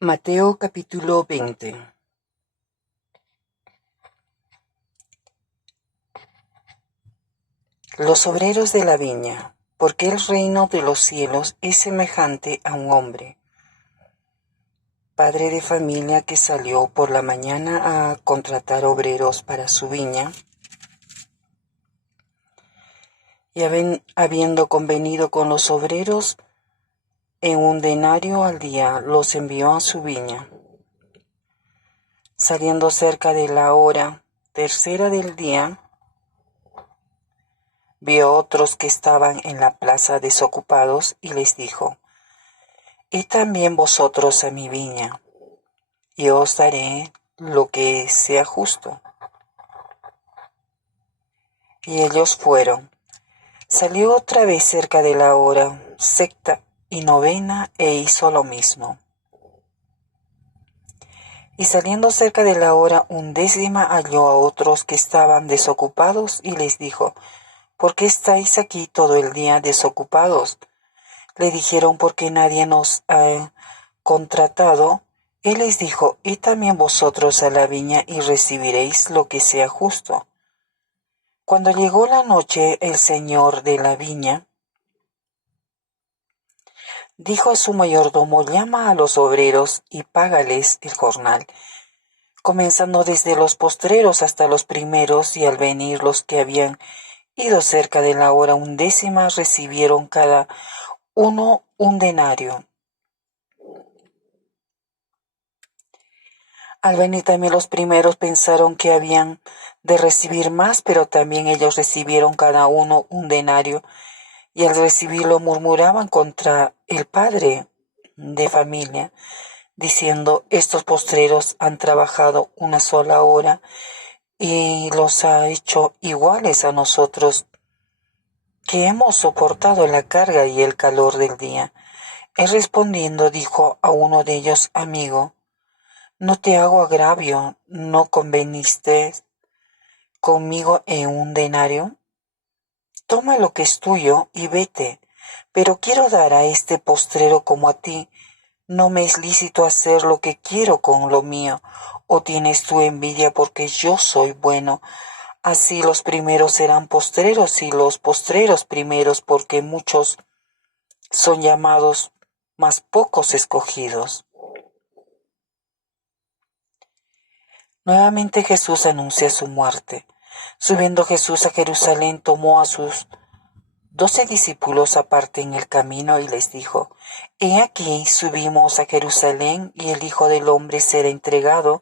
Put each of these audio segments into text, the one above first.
Mateo capítulo 20. Los obreros de la viña, porque el reino de los cielos es semejante a un hombre, padre de familia, que salió por la mañana a contratar obreros para su viña, y habiendo convenido con los obreros en un denario al día, los envió a su viña. Saliendo cerca de la hora tercera del día, vio otros que estaban en la plaza desocupados y les dijo: «Id también vosotros a mi viña, y os daré lo que sea justo». Y ellos fueron. Salió otra vez cerca de la hora sexta y novena e hizo lo mismo. Y saliendo cerca de la hora undécima halló a otros que estaban desocupados y les dijo: «¿Por qué estáis aquí todo el día desocupados?». Le dijeron: «Porque nadie nos ha contratado». Él les dijo: «Id también vosotros a la viña y recibiréis lo que sea justo». Cuando llegó la noche, el señor de la viña dijo a su mayordomo: «Llama a los obreros y págales el jornal, comenzando desde los postreros hasta los primeros». Y al venir los que habían ido cerca de la hora undécima recibieron cada uno un denario. Al venir también los primeros pensaron que habían de recibir más, pero también ellos recibieron cada uno un denario, y al recibirlo murmuraban contra el padre de familia, diciendo: «Estos postreros han trabajado una sola hora y los ha hecho iguales a nosotros, que hemos soportado la carga y el calor del día». Él respondiendo dijo a uno de ellos: «Amigo, no te hago agravio, ¿no conveniste conmigo en un denario? Toma lo que es tuyo y vete. Pero quiero dar a este postrero como a ti. ¿No me es lícito hacer lo que quiero con lo mío? ¿O tienes tú envidia porque yo soy bueno? Así los primeros serán postreros y los postreros primeros, porque muchos son llamados, mas pocos escogidos». Nuevamente Jesús anuncia su muerte. Subiendo Jesús a Jerusalén, tomó a sus 12 discípulos aparte en el camino y les dijo: «He aquí, subimos a Jerusalén, y el Hijo del Hombre será entregado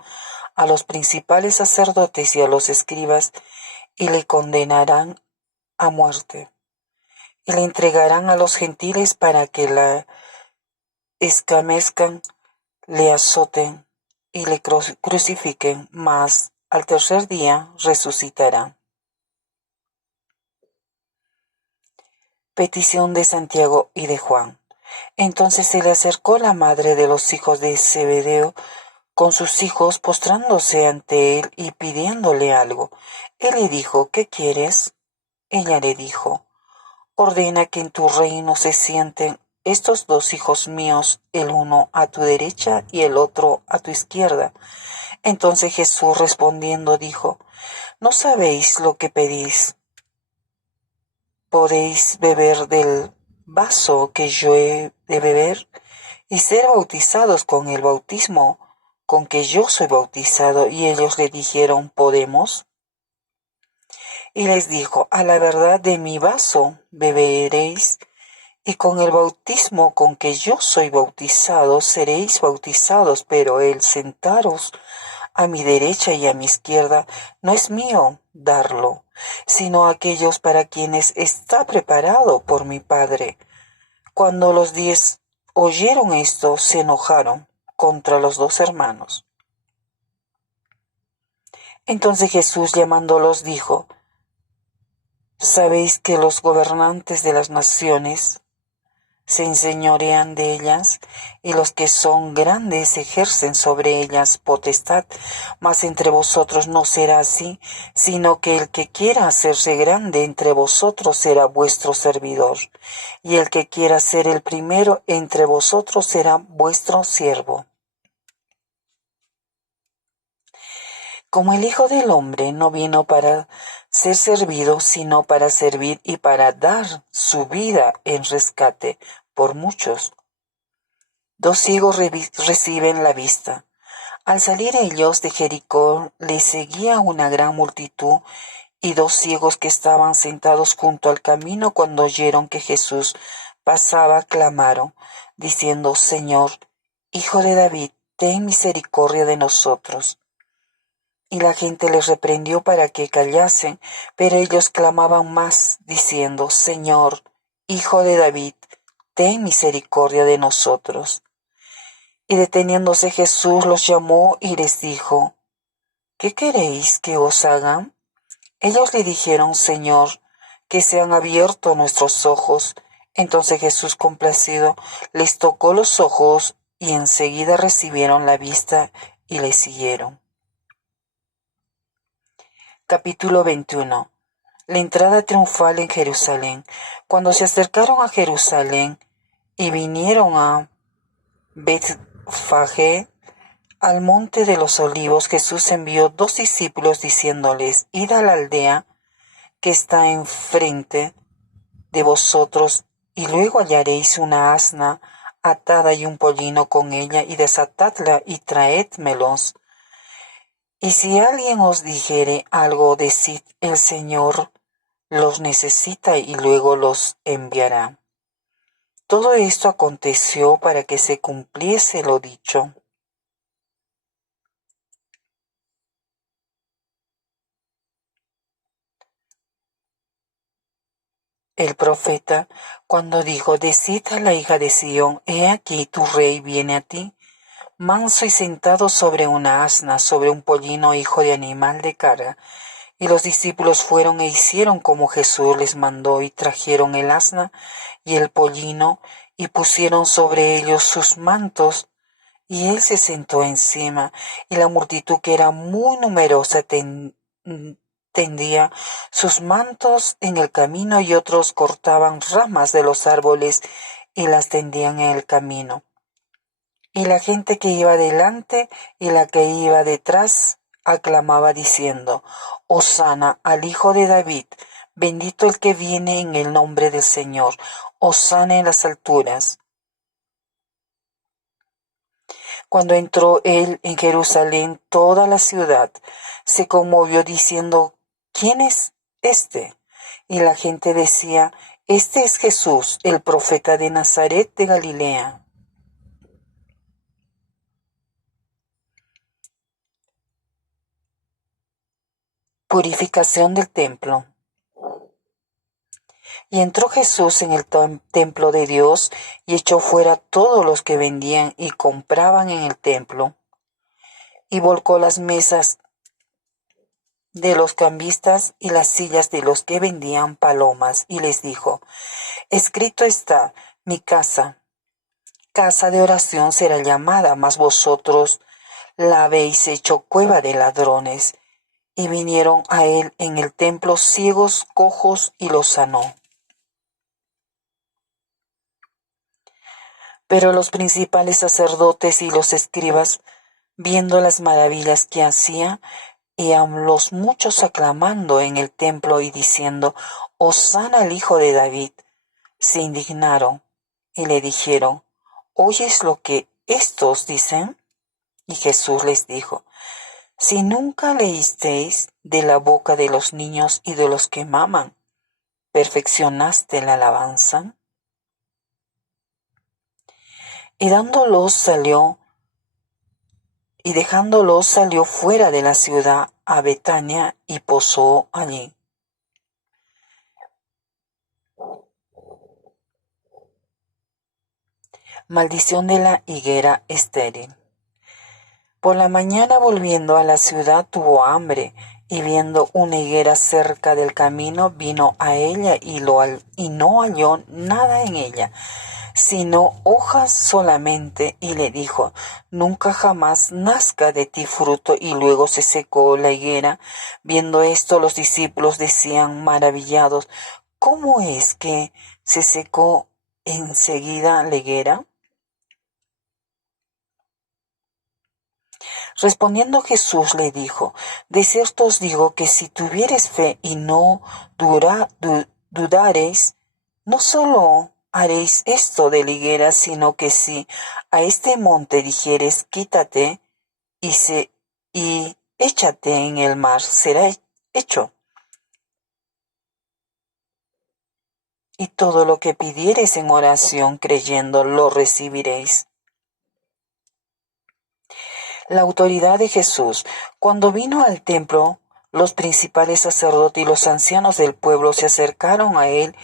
a los principales sacerdotes y a los escribas, y le condenarán a muerte, y le entregarán a los gentiles para que la escarnezcan, le azoten y le crucifiquen, mas al tercer día resucitará». Petición de Santiago y de Juan. Entonces se le acercó la madre de los hijos de Zebedeo con sus hijos, postrándose ante él y pidiéndole algo. Él le dijo: «¿Qué quieres?». Ella le dijo: «Ordena que en tu reino se sienten estos 2 hijos míos, el uno a tu derecha y el otro a tu izquierda». Entonces Jesús respondiendo dijo: «¿No sabéis lo que pedís? ¿Podéis beber del vaso que yo he de beber y ser bautizados con el bautismo con que yo soy bautizado?». Y ellos le dijeron: «Podemos». Y les dijo: «A la verdad, de mi vaso beberéis, y con el bautismo con que yo soy bautizado seréis bautizados, pero el sentaros a mi derecha y a mi izquierda no es mío darlo, sino aquellos para quienes está preparado por mi Padre». Cuando los 10 oyeron esto, se enojaron contra los 2 hermanos. Entonces Jesús, llamándolos, dijo: «¿Sabéis que los gobernantes de las naciones se enseñorean de ellas, y los que son grandes ejercen sobre ellas potestad? Mas entre vosotros no será así, sino que el que quiera hacerse grande entre vosotros será vuestro servidor, y el que quiera ser el primero entre vosotros será vuestro siervo». como el Hijo del Hombre no vino para ser servido, sino para servir y para dar su vida en rescate por muchos. 2 ciegos reciben la vista. Al salir ellos de Jericó, les seguía una gran multitud, y 2 ciegos que estaban sentados junto al camino, cuando oyeron que Jesús pasaba, clamaron, diciendo, Señor, Hijo de David, ten misericordia de nosotros. Y la gente les reprendió para que callasen, pero ellos clamaban más, diciendo, Señor, Hijo de David, ten misericordia de nosotros. Y deteniéndose Jesús los llamó y les dijo, ¿qué queréis que os hagan? Ellos le dijeron, Señor, que sean abiertos nuestros ojos. Entonces Jesús, complacido, les tocó los ojos, y enseguida recibieron la vista y le siguieron. Capítulo 21. La entrada triunfal en Jerusalén. Cuando se acercaron a Jerusalén y vinieron a Betfagé, al monte de los olivos, Jesús envió 2 discípulos diciéndoles, id a la aldea que está enfrente de vosotros, y luego hallaréis una asna atada y un pollino con ella, y desatadla y traédmelos. Y si alguien os dijere algo, decid, el Señor los necesita y luego los enviará. Todo esto aconteció para que se cumpliese lo dicho. El profeta, cuando dijo, decid a la hija de Sión, he aquí tu rey viene a ti, manso y sentado sobre una asna, sobre un pollino, hijo de animal de carga. Y los discípulos fueron e hicieron como Jesús les mandó, y trajeron el asna y el pollino, y pusieron sobre ellos sus mantos, y él se sentó encima, y la multitud, que era muy numerosa, tendía sus mantos en el camino, y otros cortaban ramas de los árboles y las tendían en el camino. Y la gente que iba delante y la que iba detrás aclamaba diciendo, Hosana al Hijo de David, bendito el que viene en el nombre del Señor, Hosana en las alturas. Cuando entró él en Jerusalén, toda la ciudad se conmovió diciendo, ¿quién es este? Y la gente decía, este es Jesús, el profeta de Nazaret de Galilea. Purificación del templo. Y entró Jesús en el templo de Dios y echó fuera todos los que vendían y compraban en el templo, y volcó las mesas de los cambistas y las sillas de los que vendían palomas, y les dijo, escrito está, mi casa, casa de oración será llamada, mas vosotros la habéis hecho cueva de ladrones. Y vinieron a él en el templo ciegos, cojos, y los sanó. Pero los principales sacerdotes y los escribas, viendo las maravillas que hacía, y a los muchos aclamando en el templo y diciendo, Hosana al Hijo de David, se indignaron y le dijeron, ¿oyes lo que éstos dicen? Y Jesús les dijo, si nunca leísteis de la boca de los niños y de los que maman, ¿perfeccionaste la alabanza? Y dejándolos salió fuera de la ciudad a Betania y posó allí. Maldición de la higuera estéril. Por la mañana, volviendo a la ciudad, tuvo hambre, y viendo una higuera cerca del camino, vino a ella y no halló nada en ella, sino hojas solamente, y le dijo, nunca jamás nazca de ti fruto. Y luego se secó la higuera. Viendo esto, los discípulos decían maravillados, ¿cómo es que se secó enseguida la higuera? Respondiendo Jesús le dijo, de cierto os digo que si tuviereis fe y no dudareis, no solo haréis esto de la higuera, sino que si a este monte dijeres, quítate y échate en el mar, será hecho. Y todo lo que pidiereis en oración creyendo, lo recibiréis. La autoridad de Jesús. Cuando vino al templo, los principales sacerdotes y los ancianos del pueblo se acercaron a él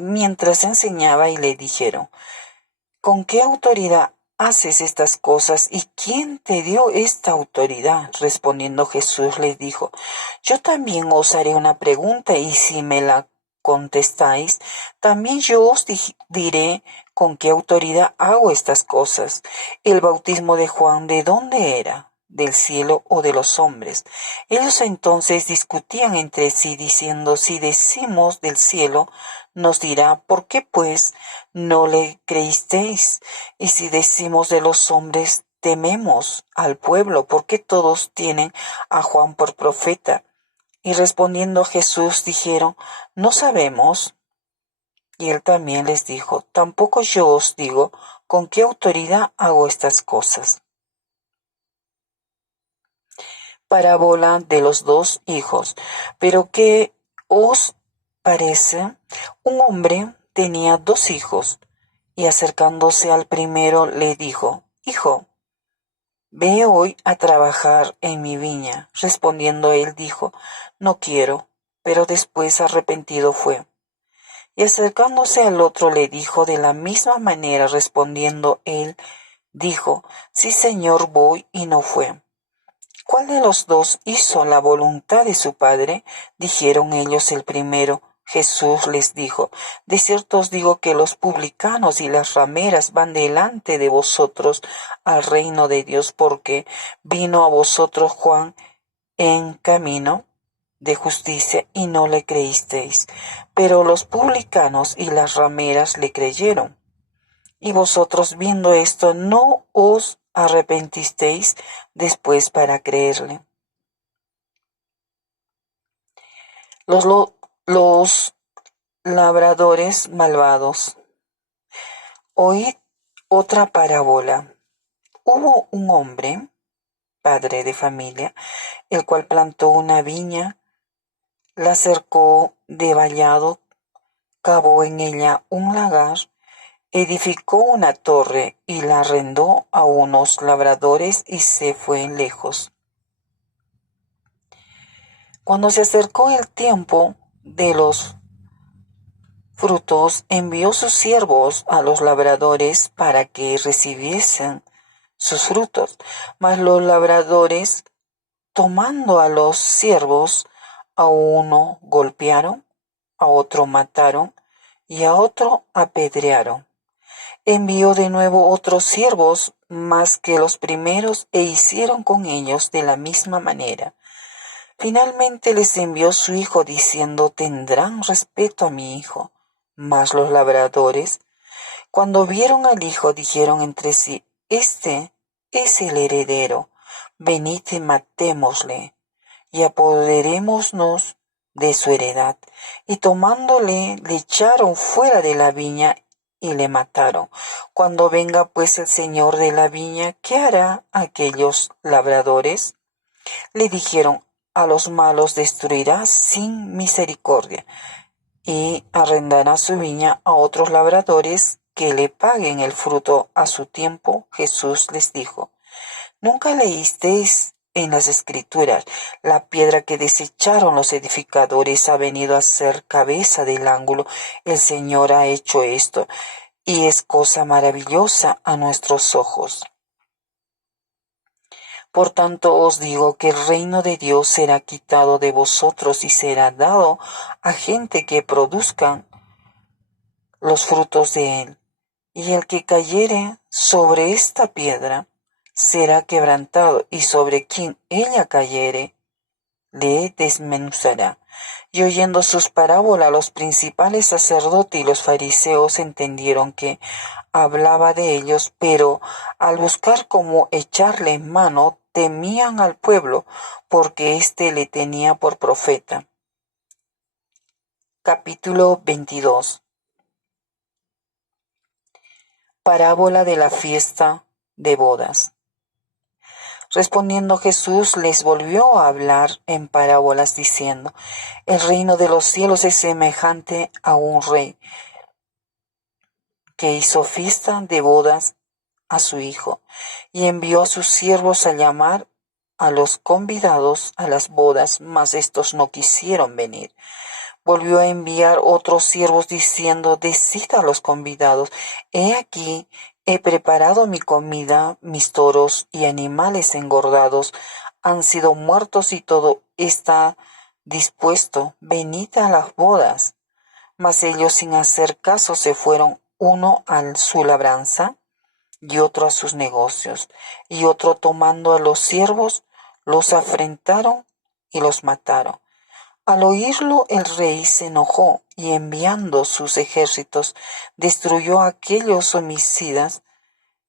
mientras enseñaba y le dijeron, ¿con qué autoridad haces estas cosas y quién te dio esta autoridad? Respondiendo Jesús les dijo, yo también os haré una pregunta y si me la contestáis, también yo os diré con qué autoridad hago estas cosas. El bautismo de Juan, ¿de dónde era? ¿Del cielo o de los hombres? Ellos entonces discutían entre sí diciendo, si decimos del cielo, nos dirá, ¿por qué pues no le creísteis? Y si decimos de los hombres, tememos al pueblo, porque todos tienen a Juan por profeta. Y respondiendo Jesús dijeron, no sabemos. Y él también les dijo, tampoco yo os digo con qué autoridad hago estas cosas. Parábola de los dos hijos. Pero ¿qué os parece? Un hombre tenía 2 hijos, y acercándose al primero le dijo, Hijo, ve hoy a trabajar en mi viña. Respondiendo él dijo, No quiero, pero después arrepentido fue. Y acercándose al otro le dijo de la misma manera. Respondiendo él dijo, Sí, Señor, voy, y no fue. ¿Cuál de los dos hizo la voluntad de su padre? Dijeron ellos el primero. Jesús les dijo, de cierto os digo que los publicanos y las rameras van delante de vosotros al reino de Dios, porque vino a vosotros Juan en camino de justicia y no le creísteis, pero los publicanos y las rameras le creyeron. Y vosotros viendo esto no os arrepentisteis después para creerle. Los labradores malvados. Oíd otra parábola. Hubo un hombre, padre de familia, el cual plantó una viña, la cercó de vallado, cavó en ella un lagar, edificó una torre y la arrendó a unos labradores y se fue lejos. Cuando se acercó el tiempo de los frutos, envió sus siervos a los labradores para que recibiesen sus frutos. Mas los labradores, tomando a los siervos, a uno golpearon, a otro mataron y a otro apedrearon. Envió de nuevo otros siervos más que los primeros e hicieron con ellos de la misma manera. Finalmente les envió su hijo diciendo, tendrán respeto a mi hijo. Mas los labradores, cuando vieron al hijo, dijeron entre sí, este es el heredero, venid y matémosle, y apoderémonos de su heredad. Y tomándole, le echaron fuera de la viña y le mataron. Cuando venga pues el señor de la viña, ¿qué hará aquellos labradores? Le dijeron, a los malos destruirá sin misericordia, y arrendará su viña a otros labradores que le paguen el fruto a su tiempo. Jesús les dijo, ¿nunca leísteis en las Escrituras, la piedra que desecharon los edificadores ha venido a ser cabeza del ángulo? El Señor ha hecho esto, y es cosa maravillosa a nuestros ojos. Por tanto os digo que el reino de Dios será quitado de vosotros y será dado a gente que produzcan los frutos de él. Y el que cayere sobre esta piedra será quebrantado, y sobre quien ella cayere le desmenuzará. Y oyendo sus parábolas, los principales sacerdotes y los fariseos entendieron que hablaba de ellos, pero al buscar cómo echarle mano, temían al pueblo, porque éste le tenía por profeta. Capítulo 22. Parábola de la fiesta de bodas. Respondiendo Jesús les volvió a hablar en parábolas diciendo, el reino de los cielos es semejante a un rey que hizo fiesta de bodas a su hijo y envió a sus siervos a llamar a los convidados a las bodas, mas estos no quisieron venir. Volvió a enviar otros siervos diciendo, decid a los convidados, he aquí, he preparado mi comida, mis toros y animales engordados han sido muertos y todo está dispuesto, venid a las bodas. Mas ellos sin hacer caso se fueron, uno a su labranza y otro a sus negocios, y otro tomando a los siervos, los afrentaron y los mataron. Al oírlo el rey se enojó y enviando sus ejércitos destruyó a aquellos homicidas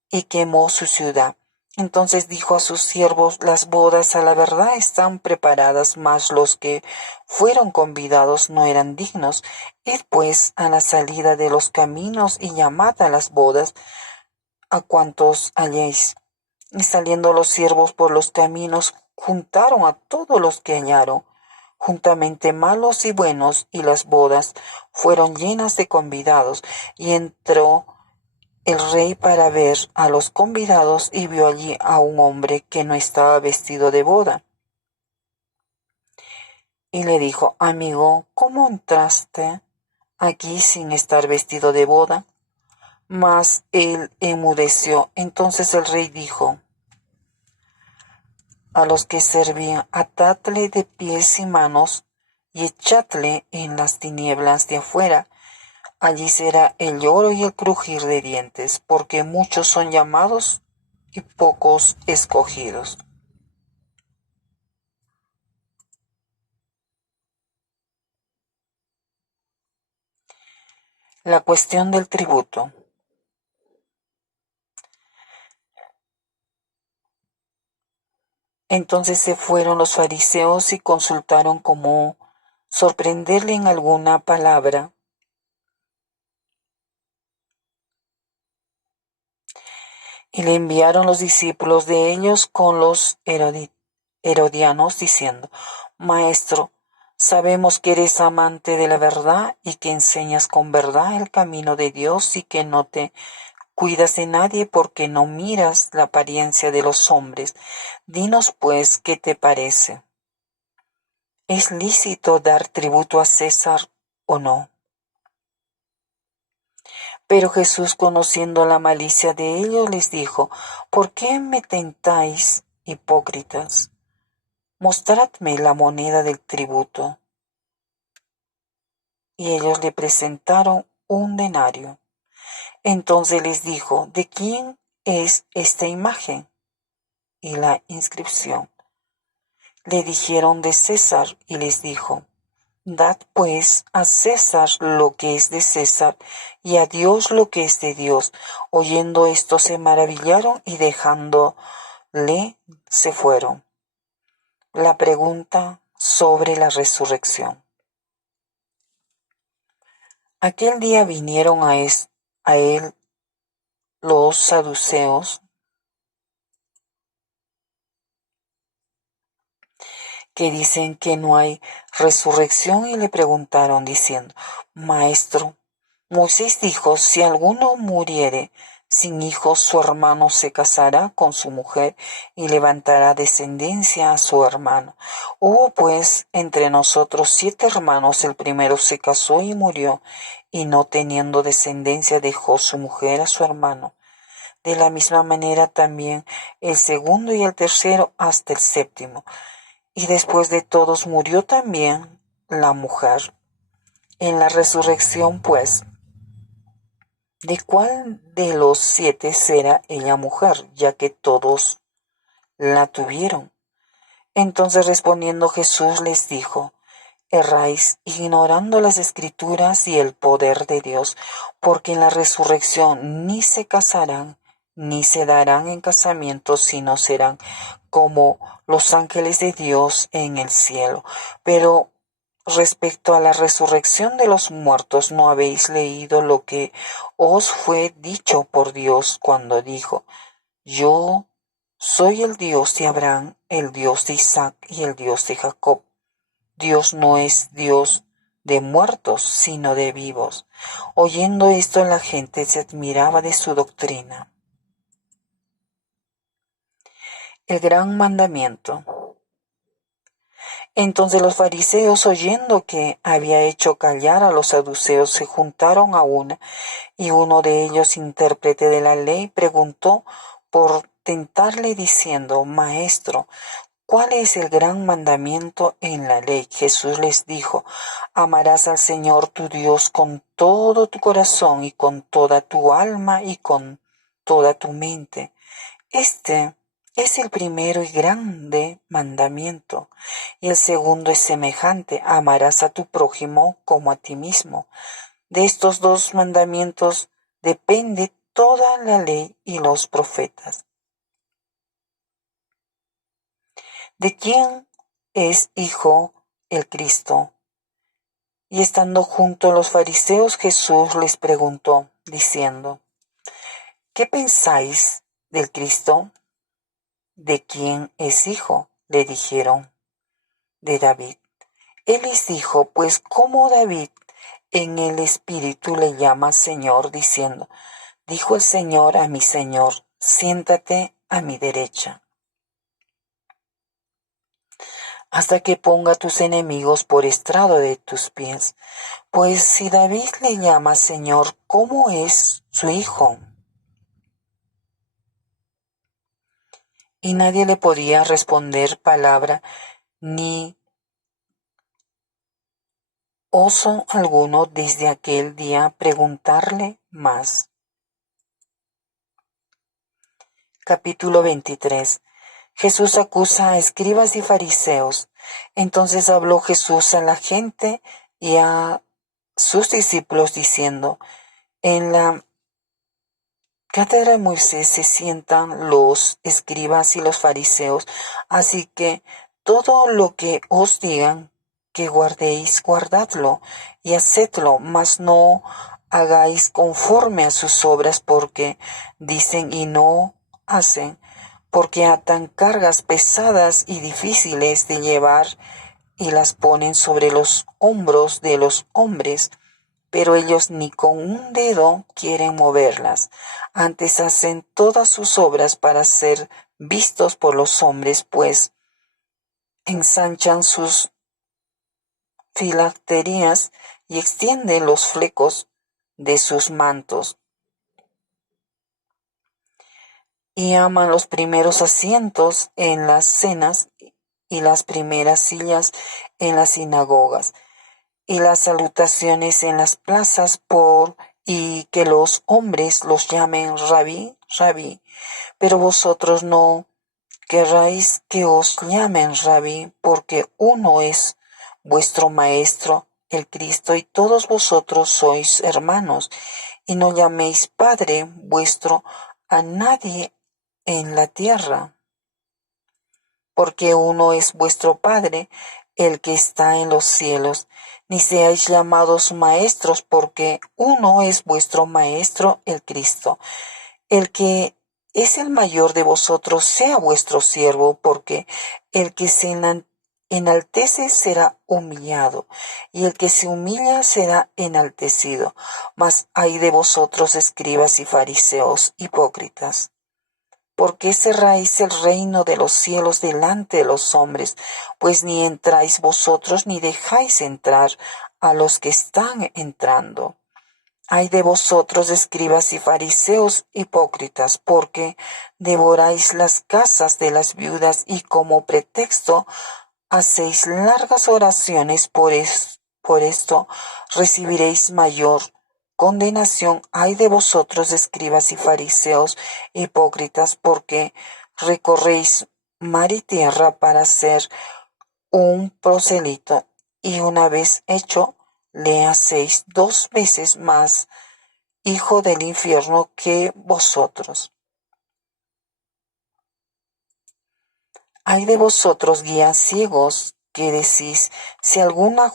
y quemó su ciudad. Entonces dijo a sus siervos, las bodas a la verdad están preparadas, mas los que fueron convidados no eran dignos. Id pues a la salida de los caminos y llamad a las bodas a cuantos halléis. Y saliendo los siervos por los caminos, juntaron a todos los que hallaron, juntamente malos y buenos, y las bodas fueron llenas de convidados. Y entró el rey para ver a los convidados y vio allí a un hombre que no estaba vestido de boda. Y le dijo, amigo, ¿cómo entraste aquí sin estar vestido de boda? Mas él enmudeció. Entonces el rey dijo a los que servían, atadle de pies y manos y echadle en las tinieblas de afuera. Allí será el lloro y el crujir de dientes, porque muchos son llamados y pocos escogidos. La cuestión del tributo. Entonces se fueron los fariseos y consultaron cómo sorprenderle en alguna palabra. Y le enviaron los discípulos de ellos con los herodianos, diciendo, Maestro, sabemos que eres amante de la verdad y que enseñas con verdad el camino de Dios y que no te cuidas de nadie porque no miras la apariencia de los hombres. Dinos pues, ¿qué te parece? ¿Es lícito dar tributo a César o no? Pero Jesús, conociendo la malicia de ellos, les dijo, ¿por qué me tentáis, hipócritas? Mostradme la moneda del tributo. Y ellos le presentaron un denario. Entonces les dijo, ¿de quién es esta imagen y la inscripción? Le dijeron, de César, y les dijo, dad pues a César lo que es de César y a Dios lo que es de Dios. Oyendo esto se maravillaron y dejándole se fueron. La pregunta sobre la resurrección. Aquel día vinieron a él los saduceos, que dicen que no hay resurrección, y le preguntaron diciendo, Maestro, Moisés dijo, si alguno muriere sin hijos, su hermano se casará con su mujer y levantará descendencia a su hermano. Hubo pues entre nosotros 7 hermanos, el primero se casó y murió, y no teniendo descendencia dejó su mujer a su hermano. De la misma manera también el segundo y el tercero hasta el séptimo. Y después de todos murió también la mujer. En la resurrección, pues, ¿de cuál de los 7 será ella mujer, ya que todos la tuvieron? Entonces respondiendo Jesús les dijo, erráis, ignorando las Escrituras y el poder de Dios, porque en la resurrección ni se casarán, ni se darán en casamiento, sino serán como los ángeles de Dios en el cielo. Pero respecto a la resurrección de los muertos, ¿no habéis leído lo que os fue dicho por Dios cuando dijo: Yo soy el Dios de Abraham, el Dios de Isaac y el Dios de Jacob? Dios no es Dios de muertos, sino de vivos. Oyendo esto, la gente se admiraba de su doctrina. El gran mandamiento. Entonces los fariseos, oyendo que había hecho callar a los saduceos, se juntaron a una, y uno de ellos, intérprete de la ley, preguntó por tentarle diciendo: Maestro, ¿cuál es el gran mandamiento en la ley? Jesús les dijo: Amarás al Señor tu Dios con todo tu corazón y con toda tu alma y con toda tu mente. Este es el primero y grande mandamiento. Y el segundo es semejante: amarás a tu prójimo como a ti mismo. De estos dos mandamientos depende toda la ley y los profetas. ¿De quién es hijo el Cristo? Y estando junto a los fariseos, Jesús les preguntó, diciendo: ¿Qué pensáis del Cristo? ¿De quién es hijo? Le dijeron: de David. Él les dijo: Pues como David en el Espíritu le llama Señor, diciendo: Dijo el Señor a mi Señor: Siéntate a mi derecha, hasta que ponga tus enemigos por estrado de tus pies. Pues si David le llama Señor, ¿cómo es su hijo? Y nadie le podía responder palabra, ni osó alguno desde aquel día preguntarle más. Capítulo 23. Jesús acusa a escribas y fariseos. Entonces habló Jesús a la gente y a sus discípulos diciendo: En la cátedra de Moisés se sientan los escribas y los fariseos, así que todo lo que os digan que guardéis, guardadlo y hacedlo, mas no hagáis conforme a sus obras, porque dicen y no hacen, porque atan cargas pesadas y difíciles de llevar y las ponen sobre los hombros de los hombres, pero ellos ni con un dedo quieren moverlas. Antes hacen todas sus obras para ser vistos por los hombres, pues ensanchan sus filacterías y extienden los flecos de sus mantos, y aman los primeros asientos en las cenas y las primeras sillas en las sinagogas y las salutaciones en las plazas y que los hombres los llamen rabí, rabí. Pero vosotros no querráis que os llamen rabí, porque uno es vuestro maestro, el Cristo, y todos vosotros sois hermanos. Y no llaméis Padre vuestro a nadie en la tierra, porque uno es vuestro Padre, el que está en los cielos. Ni seáis llamados maestros, porque uno es vuestro Maestro, el Cristo. El que es el mayor de vosotros sea vuestro siervo, porque el que se enaltece será humillado, y el que se humilla será enaltecido. Mas ay de vosotros, escribas y fariseos, hipócritas, ¿por qué cerráis el reino de los cielos delante de los hombres? Pues ni entráis vosotros ni dejáis entrar a los que están entrando. Ay de vosotros, escribas y fariseos hipócritas, porque devoráis las casas de las viudas y como pretexto hacéis largas oraciones. Por esto recibiréis mayor condenación. Ay de vosotros, escribas y fariseos hipócritas, porque recorréis mar y tierra para ser un prosélito, y una vez hecho, le hacéis 2 veces más hijo del infierno que vosotros. Hay de vosotros, guías ciegos, que decís, si alguno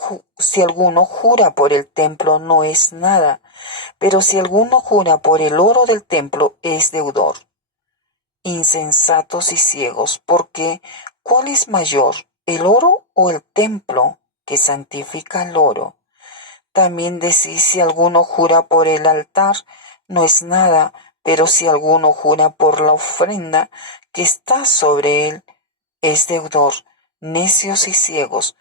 jura por el templo no es nada, pero si alguno jura por el oro del templo es deudor. Insensatos y ciegos, porque ¿cuál es mayor, el oro o el templo que santifica el oro? También decís, si alguno jura por el altar, no es nada, pero si alguno jura por la ofrenda que está sobre él, es deudor. Necios y ciegos,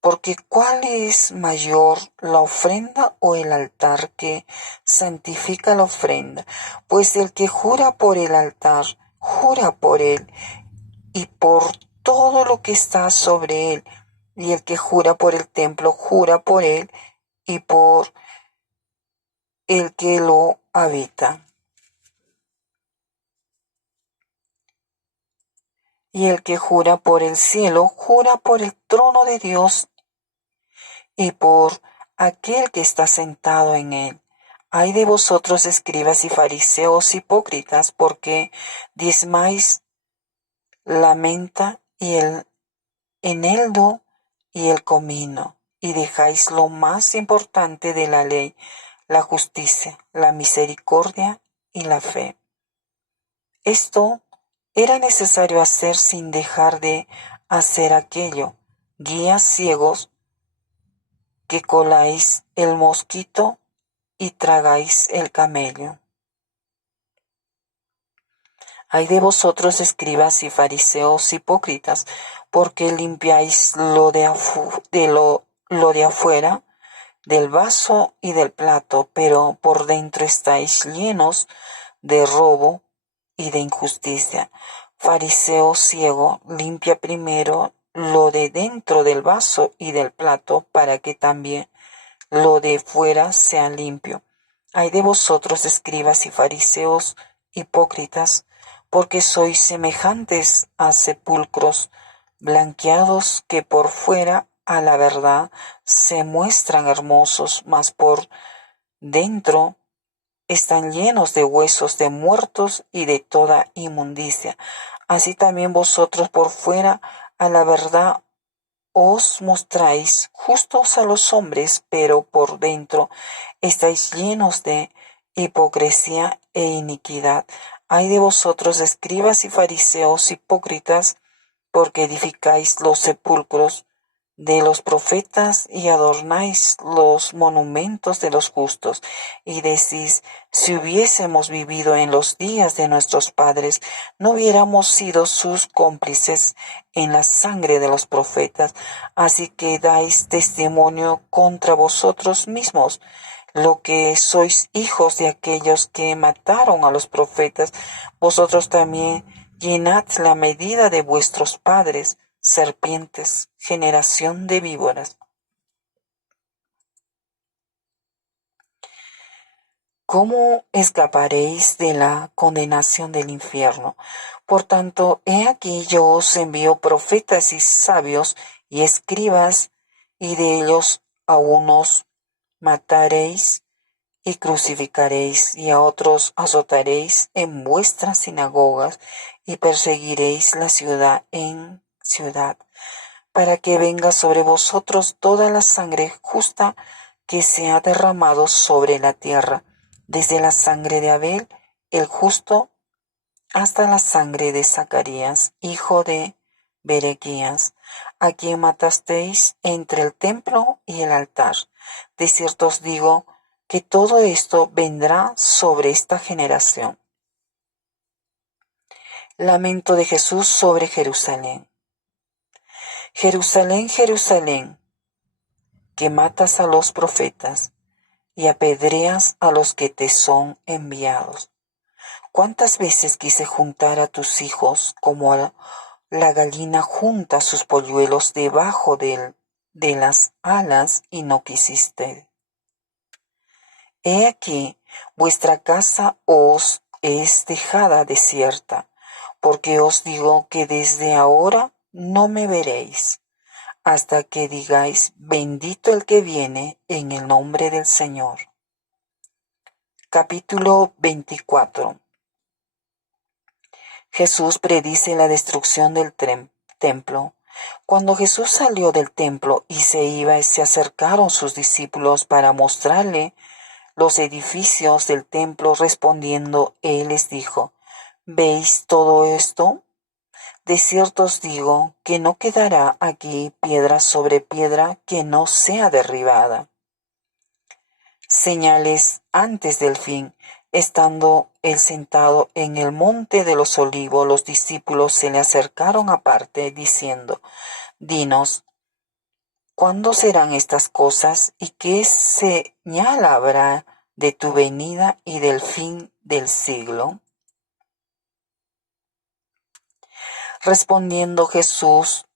porque ¿cuál es mayor, la ofrenda o el altar que santifica la ofrenda? Pues el que jura por el altar, jura por él y por todo lo que está sobre él, y el que jura por el templo, jura por él y por el que lo habita. Y el que jura por el cielo, jura por el trono de Dios y por aquel que está sentado en él. Ay de vosotros, escribas y fariseos hipócritas, porque diezmáis la menta y el eneldo y el comino, y dejáis lo más importante de la ley, la justicia, la misericordia y la fe. Esto era necesario hacer sin dejar de hacer aquello. Guías ciegos, que coláis el mosquito y tragáis el camello. Ay de vosotros, escribas y fariseos hipócritas, porque limpiáis lo de afuera, del vaso y del plato, pero por dentro estáis llenos de robo y de injusticia. Fariseo ciego, limpia primero lo de dentro del vaso y del plato, para que también lo de fuera sea limpio. Ay de vosotros, escribas y fariseos hipócritas, porque sois semejantes a sepulcros blanqueados, que por fuera a la verdad se muestran hermosos, mas por dentro están llenos de huesos de muertos y de toda inmundicia. Así también vosotros por fuera a la verdad os mostráis justos a los hombres, pero por dentro estáis llenos de hipocresía e iniquidad. Ay de vosotros, escribas y fariseos hipócritas, porque edificáis los sepulcros de los profetas y adornáis los monumentos de los justos, y decís, si hubiésemos vivido en los días de nuestros padres, no hubiéramos sido sus cómplices en la sangre de los profetas. Así que dais testimonio contra vosotros mismos, lo que sois hijos de aquellos que mataron a los profetas. Vosotros también llenad la medida de vuestros padres, serpientes, generación de víboras. ¿Cómo escaparéis de la condenación del infierno? Por tanto, he aquí yo os envío profetas y sabios y escribas, y de ellos a unos mataréis y crucificaréis, y a otros azotaréis en vuestras sinagogas, y perseguiréis la ciudad en ciudad, para que venga sobre vosotros toda la sangre justa que se ha derramado sobre la tierra, desde la sangre de Abel, el justo, hasta la sangre de Zacarías, hijo de Berequías, a quien matasteis entre el templo y el altar. De cierto os digo que todo esto vendrá sobre esta generación. Lamento de Jesús sobre Jerusalén. Jerusalén, Jerusalén, que matas a los profetas y apedreas a los que te son enviados. ¿Cuántas veces quise juntar a tus hijos como la gallina junta sus polluelos debajo de las alas, y no quisiste? He aquí, vuestra casa os es dejada desierta, porque os digo que desde ahora no me veréis. hasta que digáis, bendito el que viene en el nombre del Señor. Capítulo 24. Jesús predice la destrucción del templo. Cuando Jesús salió del templo y se iba, se acercaron sus discípulos para mostrarle los edificios del templo. Respondiendo, él les dijo, ¿veis todo esto? De cierto os digo que no quedará aquí piedra sobre piedra que no sea derribada. Señales antes del fin. Estando él sentado en el monte de los olivos, los discípulos se le acercaron aparte, diciendo, dinos, ¿cuándo serán estas cosas y qué señal habrá de tu venida y del fin del siglo? Respondiendo Jesús,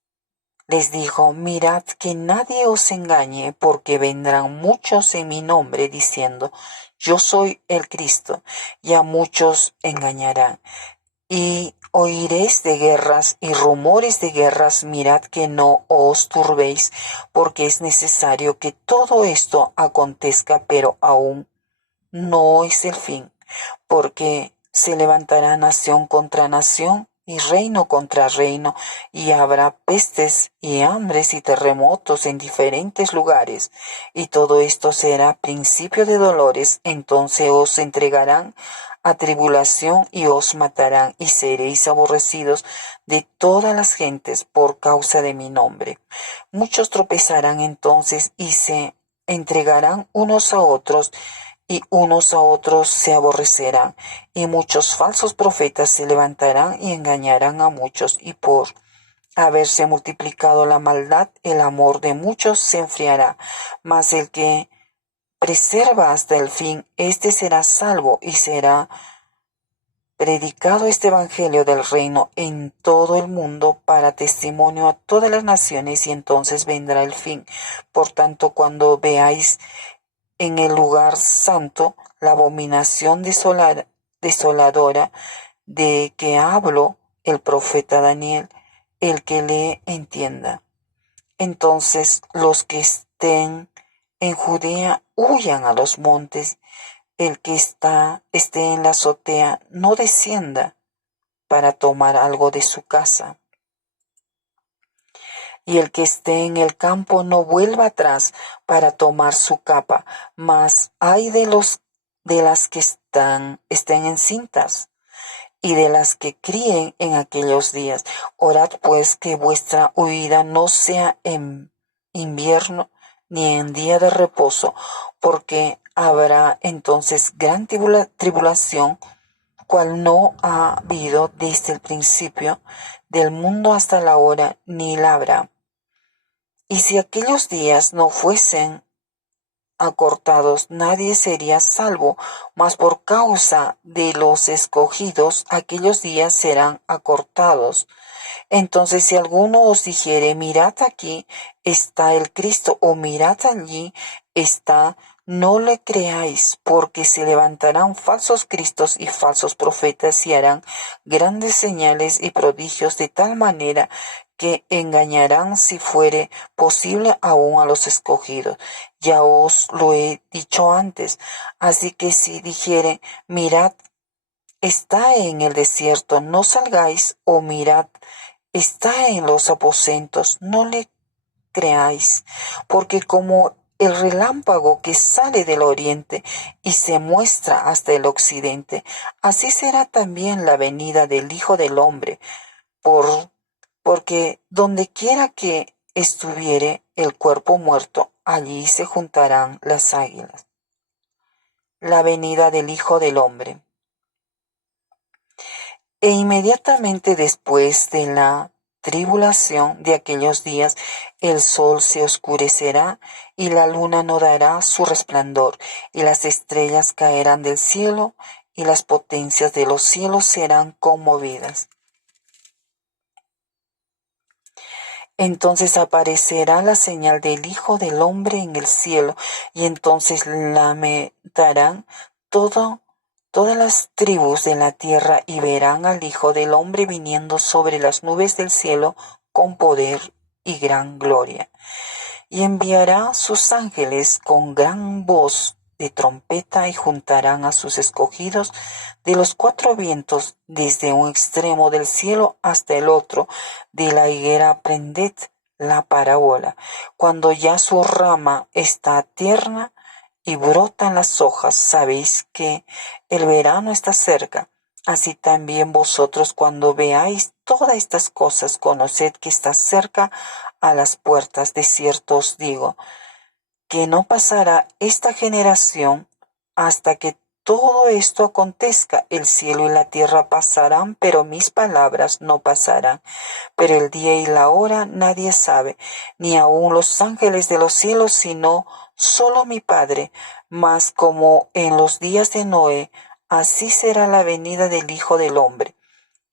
les dijo, mirad que nadie os engañe, porque vendrán muchos en mi nombre diciendo, yo soy el Cristo, y a muchos engañarán. Y oiréis de guerras y rumores de guerras. Mirad que no os turbéis, porque es necesario que todo esto acontezca, pero aún no es el fin, porque se levantará nación contra nación y reino contra reino, y habrá pestes y hambres y terremotos en diferentes lugares, y todo esto será principio de dolores. Entonces os entregarán a tribulación y os matarán, y seréis aborrecidos de todas las gentes por causa de mi nombre. Muchos tropezarán entonces y se entregarán unos a otros, y unos a otros se aborrecerán, y muchos falsos profetas se levantarán y engañarán a muchos, y por haberse multiplicado la maldad, el amor de muchos se enfriará. Mas el que preserva hasta el fin, éste será salvo, y será predicado este evangelio del reino en todo el mundo para testimonio a todas las naciones, y entonces vendrá el fin. Por tanto, cuando veáis en el lugar santo la abominación desoladora de que habló el profeta Daniel, el que le entienda. Entonces los que estén en Judea huyan a los montes. El que esté en la azotea no descienda para tomar algo de su casa. Y el que esté en el campo no vuelva atrás para tomar su capa. Mas ay de las que estén encintas y de las que críen en aquellos días. Orad pues que vuestra huida no sea en invierno ni en día de reposo, porque habrá entonces gran tribulación, cual no ha habido desde el principio del mundo hasta la hora, ni la habrá. Y si aquellos días no fuesen acortados, nadie sería salvo, mas por causa de los escogidos, aquellos días serán acortados. Entonces, si alguno os dijere, mirad aquí está el Cristo, o mirad allí está, no le creáis, porque se levantarán falsos cristos y falsos profetas, y harán grandes señales y prodigios, de tal manera que engañarán, si fuere posible, aún a los escogidos. Ya os lo he dicho antes. Así que si dijere, mirad, está en el desierto, no salgáis, o mirad, está en los aposentos, no le creáis, porque como el relámpago que sale del oriente y se muestra hasta el occidente, así será también la venida del Hijo del Hombre. Porque donde quiera que estuviere el cuerpo muerto, allí se juntarán las águilas. La venida del Hijo del Hombre. E inmediatamente después de la tribulación de aquellos días, el sol se oscurecerá y la luna no dará su resplandor, y las estrellas caerán del cielo, y las potencias de los cielos serán conmovidas. Entonces aparecerá la señal del Hijo del Hombre en el cielo, y entonces lamentarán todas las tribus de la tierra, y verán al Hijo del Hombre viniendo sobre las nubes del cielo con poder y gran gloria. Y enviará sus ángeles con gran voz de trompeta y juntarán a sus escogidos de los cuatro vientos, desde un extremo del cielo hasta el otro. De la higuera aprended la parábola. Cuando ya su rama está tierna y brotan las hojas, sabéis que el verano está cerca. Así también vosotros, cuando veáis todas estas cosas, conoced que está cerca a las puertas. De cierto os digo, que no pasará esta generación hasta que todo esto acontezca. El cielo y la tierra pasarán, pero mis palabras no pasarán. Pero el día y la hora nadie sabe, ni aun los ángeles de los cielos, sino solo mi Padre. Mas como en los días de Noé, así será la venida del Hijo del Hombre.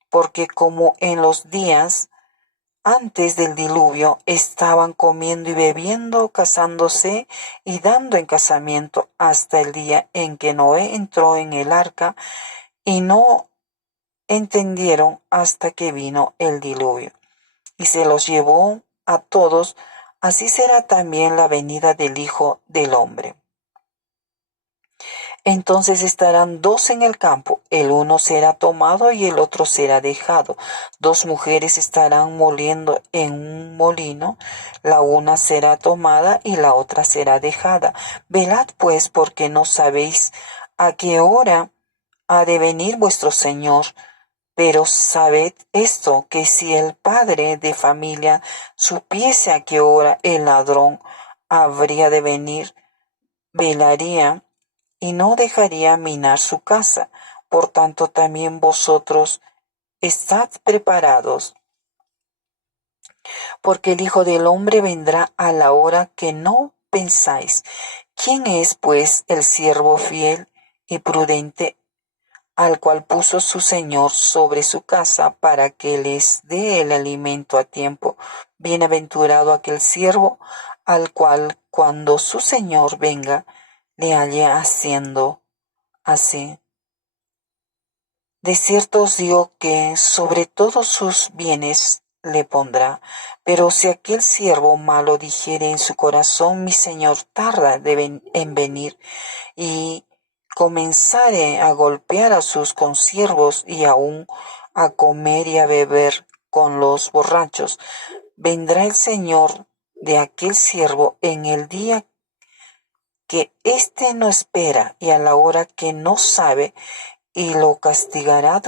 Porque como en los días antes del diluvio estaban comiendo y bebiendo, casándose y dando en casamiento, hasta el día en que Noé entró en el arca, y no entendieron hasta que vino el diluvio y se los llevó a todos. Así será también la venida del Hijo del Hombre. Entonces estarán dos en el campo, el uno será tomado y el otro será dejado. Dos mujeres estarán moliendo en un molino, la una será tomada y la otra será dejada. Velad pues, porque no sabéis a qué hora ha de venir vuestro Señor. Pero sabed esto, que si el padre de familia supiese a qué hora el ladrón habría de venir, velaría y no dejaría minar su casa. Por tanto, también vosotros estad preparados, porque el Hijo del Hombre vendrá a la hora que no pensáis. ¿Quién es, pues, el siervo fiel y prudente, al cual puso su Señor sobre su casa para que les dé el alimento a tiempo? Bienaventurado aquel siervo al cual, cuando su Señor venga, le halle haciendo así. De cierto os digo que sobre todos sus bienes le pondrá. Pero si aquel siervo malo dijere en su corazón, mi Señor tarda en venir, y comenzare a golpear a sus consiervos y aún a comer y a beber con los borrachos, vendrá el Señor de aquel siervo en el día que éste no espera y a la hora que no sabe, y lo castigará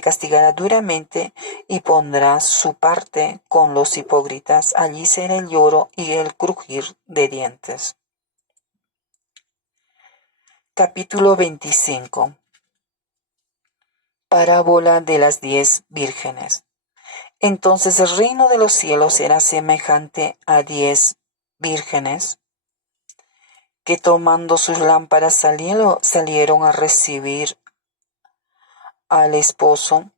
castigará duramente, y pondrá su parte con los hipócritas. Allí será el lloro y el crujir de dientes. Capítulo 25. Parábola de las 10 vírgenes. Entonces el reino de los cielos será semejante a 10 vírgenes que, tomando sus lámparas, salieron a recibir al esposo.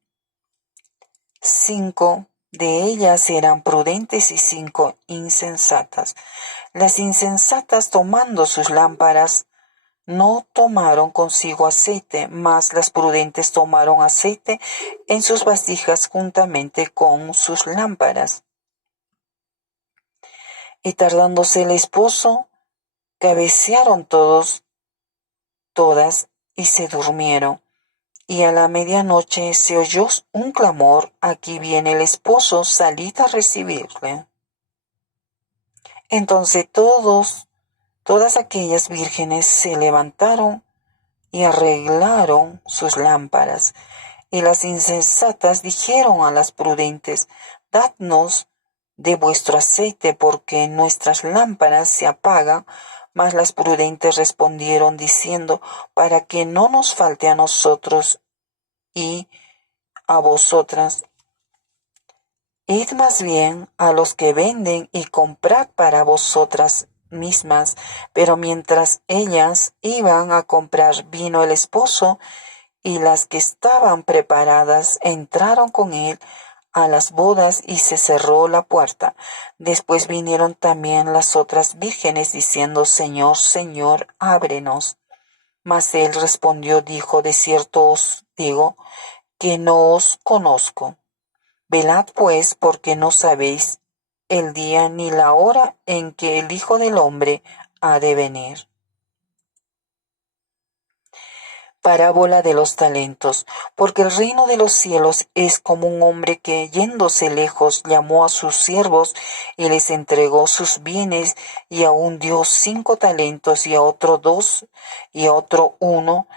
5 de ellas eran prudentes y 5 insensatas. Las insensatas, tomando sus lámparas, no tomaron consigo aceite, mas las prudentes tomaron aceite en sus vasijas juntamente con sus lámparas. Y tardándose el esposo, cabecearon todas, y se durmieron. Y a la medianoche se oyó un clamor: aquí viene el esposo, salid a recibirle. Entonces todas aquellas vírgenes se levantaron y arreglaron sus lámparas. Y las insensatas dijeron a las prudentes: dadnos de vuestro aceite, porque nuestras lámparas se apagan. Mas las prudentes respondieron diciendo: para que no nos falte a nosotros y a vosotras, id más bien a los que venden y comprad para vosotras mismas. Pero mientras ellas iban a comprar, vino el esposo, y las que estaban preparadas entraron con él a las bodas, y se cerró la puerta. Después vinieron también las otras vírgenes, diciendo: Señor, Señor, ábrenos. Mas él respondió, dijo: de cierto os digo que no os conozco. Velad pues, porque no sabéis el día ni la hora en que el Hijo del Hombre ha de venir. Parábola de los talentos, porque el reino de los cielos es como un hombre que, yéndose lejos, llamó a sus siervos y les entregó sus bienes, y a un dio 5 talentos, y a otro 2, y a otro 1,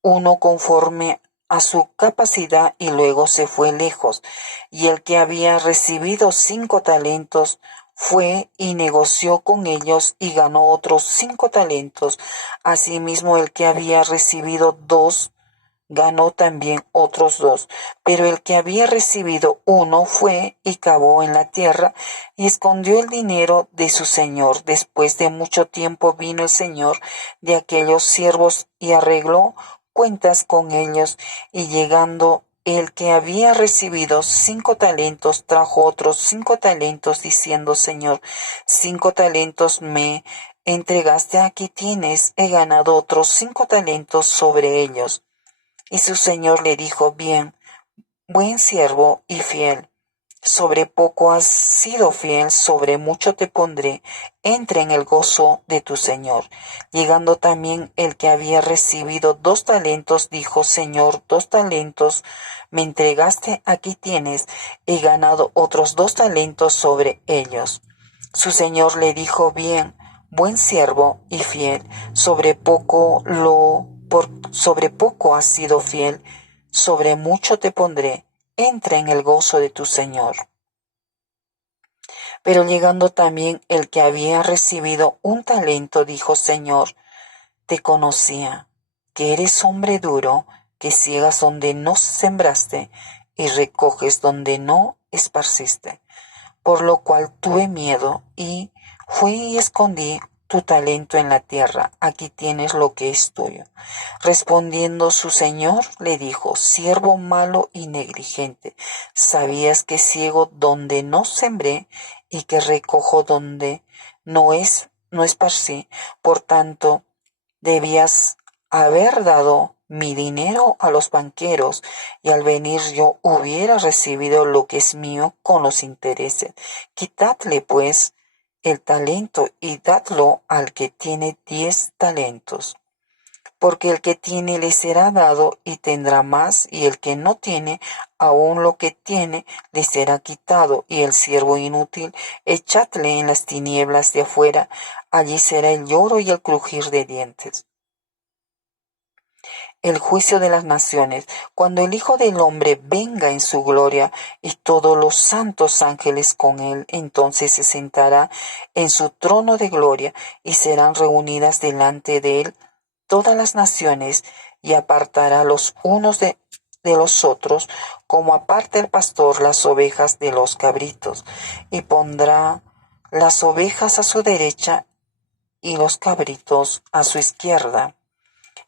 uno conforme a su capacidad, y luego se fue lejos. Y el que había recibido 5 talentos fue y negoció con ellos y ganó otros 5 talentos. Asimismo, el que había recibido 2 ganó también otros 2. Pero el que había recibido 1 fue y cavó en la tierra y escondió el dinero de su señor. Después de mucho tiempo vino el señor de aquellos siervos y arregló cuentas con ellos, y llegando el que había recibido 5 talentos trajo otros 5 talentos, diciendo: Señor, 5 talentos me entregaste, aquí tienes, he ganado otros 5 talentos sobre ellos. Y su señor le dijo: Bien, buen siervo y fiel. Sobre poco has sido fiel, sobre mucho te pondré. Entra en el gozo de tu señor. Llegando también el que había recibido 2 talentos, dijo: Señor, 2 talentos me entregaste, aquí tienes, he ganado otros 2 talentos sobre ellos. Su señor le dijo: Bien, buen siervo y fiel, sobre poco has sido fiel, sobre mucho te pondré. Entra en el gozo de tu señor. Pero llegando también el que había recibido 1 talento, dijo: Señor, te conocía, que eres hombre duro, que ciegas donde no sembraste y recoges donde no esparciste. Por lo cual tuve miedo y fui y escondí tu talento en la tierra. Aquí tienes lo que es tuyo. Respondiendo su señor le dijo: Siervo malo y negligente, sabías que ciego donde no sembré y que recojo donde no esparcí. Por tanto, debías haber dado mi dinero a los banqueros, y al venir yo hubiera recibido lo que es mío con los intereses. Quitadle pues el talento y dadlo al que tiene 10 talentos. Porque el que tiene le será dado y tendrá más, y el que no tiene, aun lo que tiene le será quitado. Y el siervo inútil, echadle en las tinieblas de afuera, allí será el lloro y el crujir de dientes. El juicio de las naciones, cuando el Hijo del Hombre venga en su gloria y todos los santos ángeles con él, entonces se sentará en su trono de gloria, y serán reunidas delante de él todas las naciones, y apartará los unos de los otros, como aparta el pastor las ovejas de los cabritos, y pondrá las ovejas a su derecha y los cabritos a su izquierda.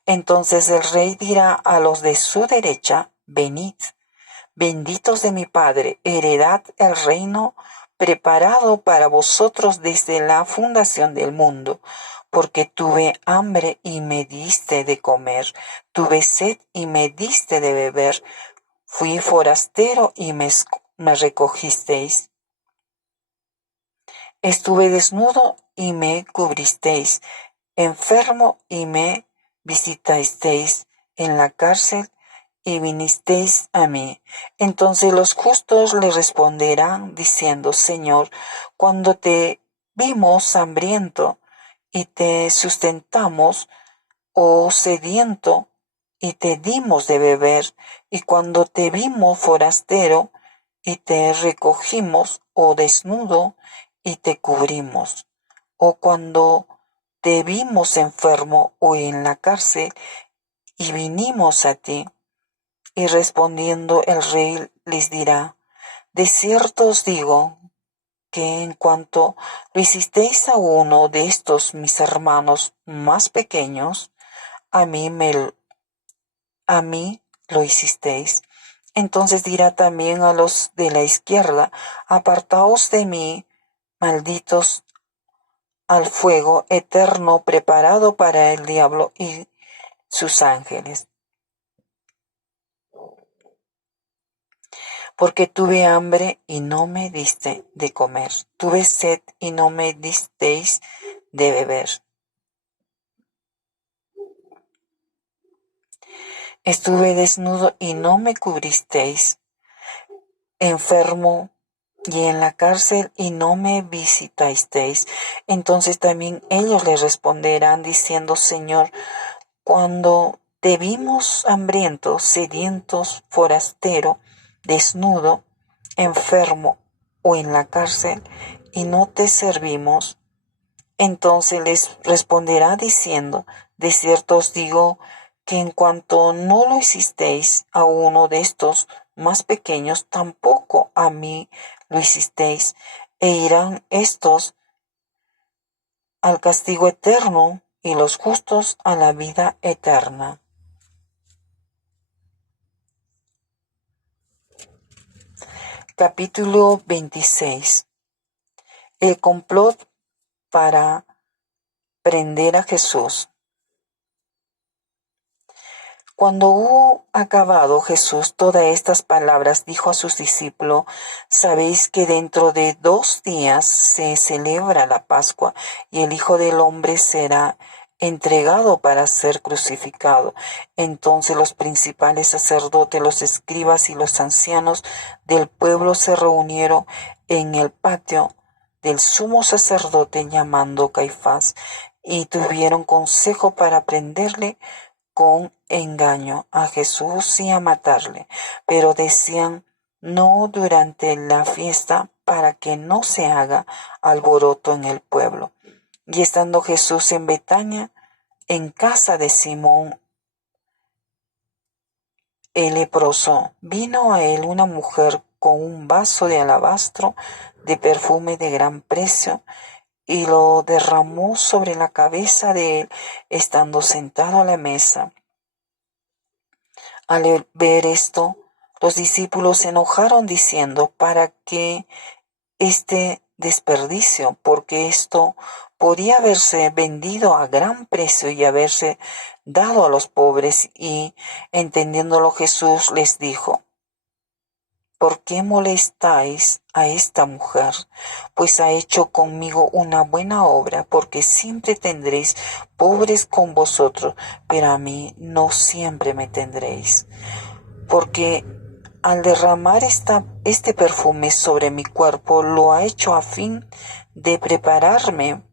Entonces el rey dirá a los de su derecha: Venid, benditos de mi Padre, heredad el reino preparado para vosotros desde la fundación del mundo, porque tuve hambre y me diste de comer, tuve sed y me diste de beber, fui forastero y me recogisteis, estuve desnudo y me cubristeis, enfermo y me visitasteis, en la cárcel y vinisteis a mí. Entonces los justos le responderán diciendo: Señor, cuando te vimos hambriento y te sustentamos, o sediento y te dimos de beber, y cuando te vimos forastero y te recogimos, o desnudo y te cubrimos, o cuando te vimos enfermo o en la cárcel y vinimos a ti. Y respondiendo el rey les dirá: de cierto os digo que en cuanto lo hicisteis a uno de estos mis hermanos más pequeños, a mí lo hicisteis. Entonces dirá también a los de la izquierda: apartaos de mí, malditos, al fuego eterno preparado para el diablo y sus ángeles. Porque tuve hambre y no me diste de comer, tuve sed y no me disteis de beber. Estuve desnudo y no me cubristeis, enfermo y en la cárcel y no me visitasteis. Entonces también ellos le responderán diciendo, Señor, cuando te vimos hambriento, sedientos, forastero, desnudo, enfermo o en la cárcel y no te servimos. Entonces les responderá diciendo, de cierto os digo que en cuanto no lo hicisteis a uno de estos más pequeños, tampoco a mí lo hicisteis, e irán estos al castigo eterno y los justos a la vida eterna. Capítulo 26. El complot para prender a Jesús. Cuando hubo acabado Jesús todas estas palabras, dijo a sus discípulos, sabéis que dentro de 2 días se celebra la Pascua y el Hijo del Hombre será entregado para ser crucificado. Entonces los principales sacerdotes, los escribas y los ancianos del pueblo se reunieron en el patio del sumo sacerdote llamado Caifás y tuvieron consejo para prenderle con engaño a Jesús y a matarle, pero decían, no durante la fiesta, para que no se haga alboroto en el pueblo. Y estando Jesús en Betania, en casa de Simón el leproso, vino a él una mujer con un vaso de alabastro de perfume de gran precio, y lo derramó sobre la cabeza de él, estando sentado a la mesa. Al ver esto, los discípulos se enojaron diciendo, ¿para qué este desperdicio? Porque esto podía haberse vendido a gran precio y haberse dado a los pobres. Y entendiéndolo Jesús les dijo, ¿por qué molestáis a esta mujer? Pues ha hecho conmigo una buena obra, porque siempre tendréis pobres con vosotros, pero a mí no siempre me tendréis. Porque al derramar este perfume sobre mi cuerpo, lo ha hecho a fin de prepararme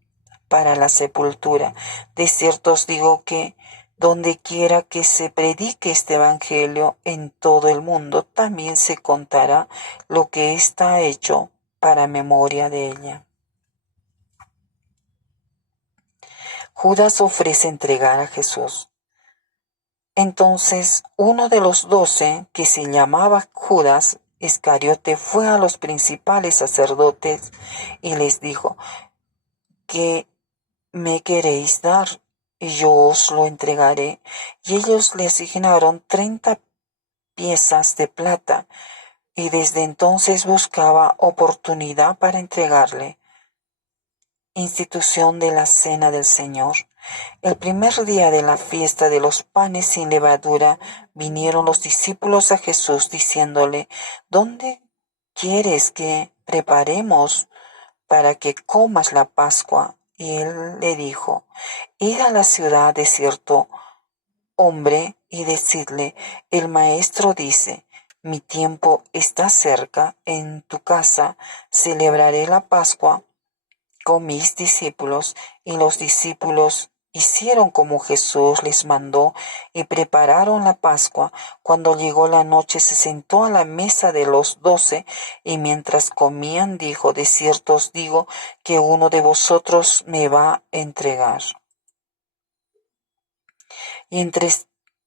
para la sepultura. De cierto os digo que donde quiera que se predique este evangelio en todo el mundo, también se contará lo que está hecho para memoria de ella. Judas ofrece entregar a Jesús. Entonces uno de los 12, que se llamaba Judas Iscariote, fue a los principales sacerdotes y les dijo, ¿qué me queréis dar? Y yo os lo entregaré. Y ellos le asignaron 30 piezas de plata, y desde entonces buscaba oportunidad para entregarle. Institución de la Cena del Señor. El primer día de la fiesta de los panes sin levadura, vinieron los discípulos a Jesús diciéndole, ¿dónde quieres que preparemos para que comas la Pascua? Y él le dijo, id a la ciudad de cierto hombre y decidle, el maestro dice, mi tiempo está cerca, en tu casa celebraré la Pascua con mis discípulos. Y los discípulos hicieron como Jesús les mandó y prepararon la Pascua. Cuando llegó la noche se sentó a la mesa de los 12 y mientras comían dijo, de cierto os digo que uno de vosotros me va a entregar. Y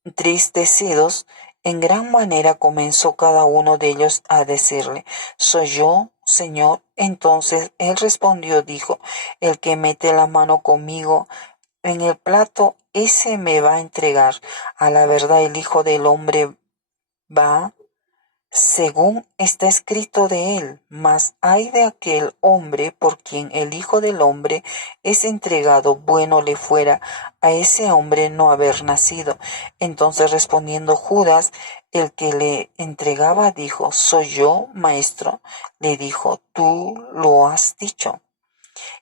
entristecidos en gran manera comenzó cada uno de ellos a decirle, ¿soy yo, Señor? Entonces él respondió, dijo, el que mete la mano conmigo en el plato, ese me va a entregar. A la verdad el Hijo del Hombre va según está escrito de él, mas ay de aquel hombre por quien el Hijo del Hombre es entregado, bueno le fuera a ese hombre no haber nacido. Entonces respondiendo Judas, el que le entregaba, dijo, ¿soy yo, maestro? Le dijo, tú lo has dicho.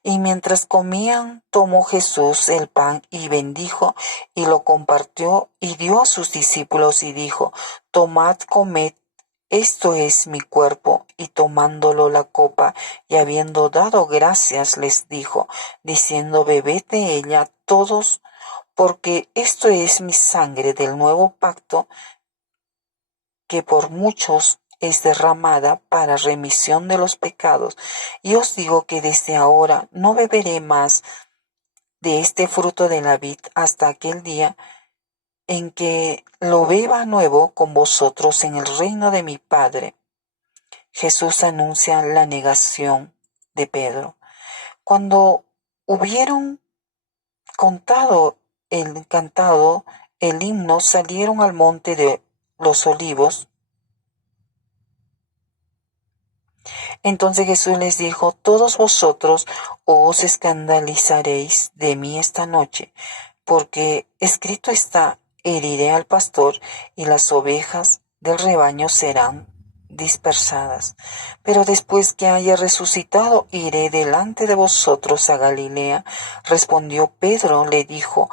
Y mientras comían, tomó Jesús el pan y bendijo y lo compartió y dio a sus discípulos y dijo, tomad, comed, esto es mi cuerpo. Y tomándolo la copa y habiendo dado gracias, les dijo, diciendo, bebed de ella todos, porque esto es mi sangre del nuevo pacto, que por muchos es derramada para remisión de los pecados. Y os digo que desde ahora no beberé más de este fruto de la vid hasta aquel día en que lo beba nuevo con vosotros en el reino de mi Padre. Jesús anuncia la negación de Pedro. Cuando hubieron cantado el himno, salieron al monte de los olivos. Entonces Jesús les dijo, todos vosotros os escandalizaréis de mí esta noche, porque escrito está, heriré al pastor y las ovejas del rebaño serán dispersadas. Pero después que haya resucitado, iré delante de vosotros a Galilea. Respondió Pedro, le dijo,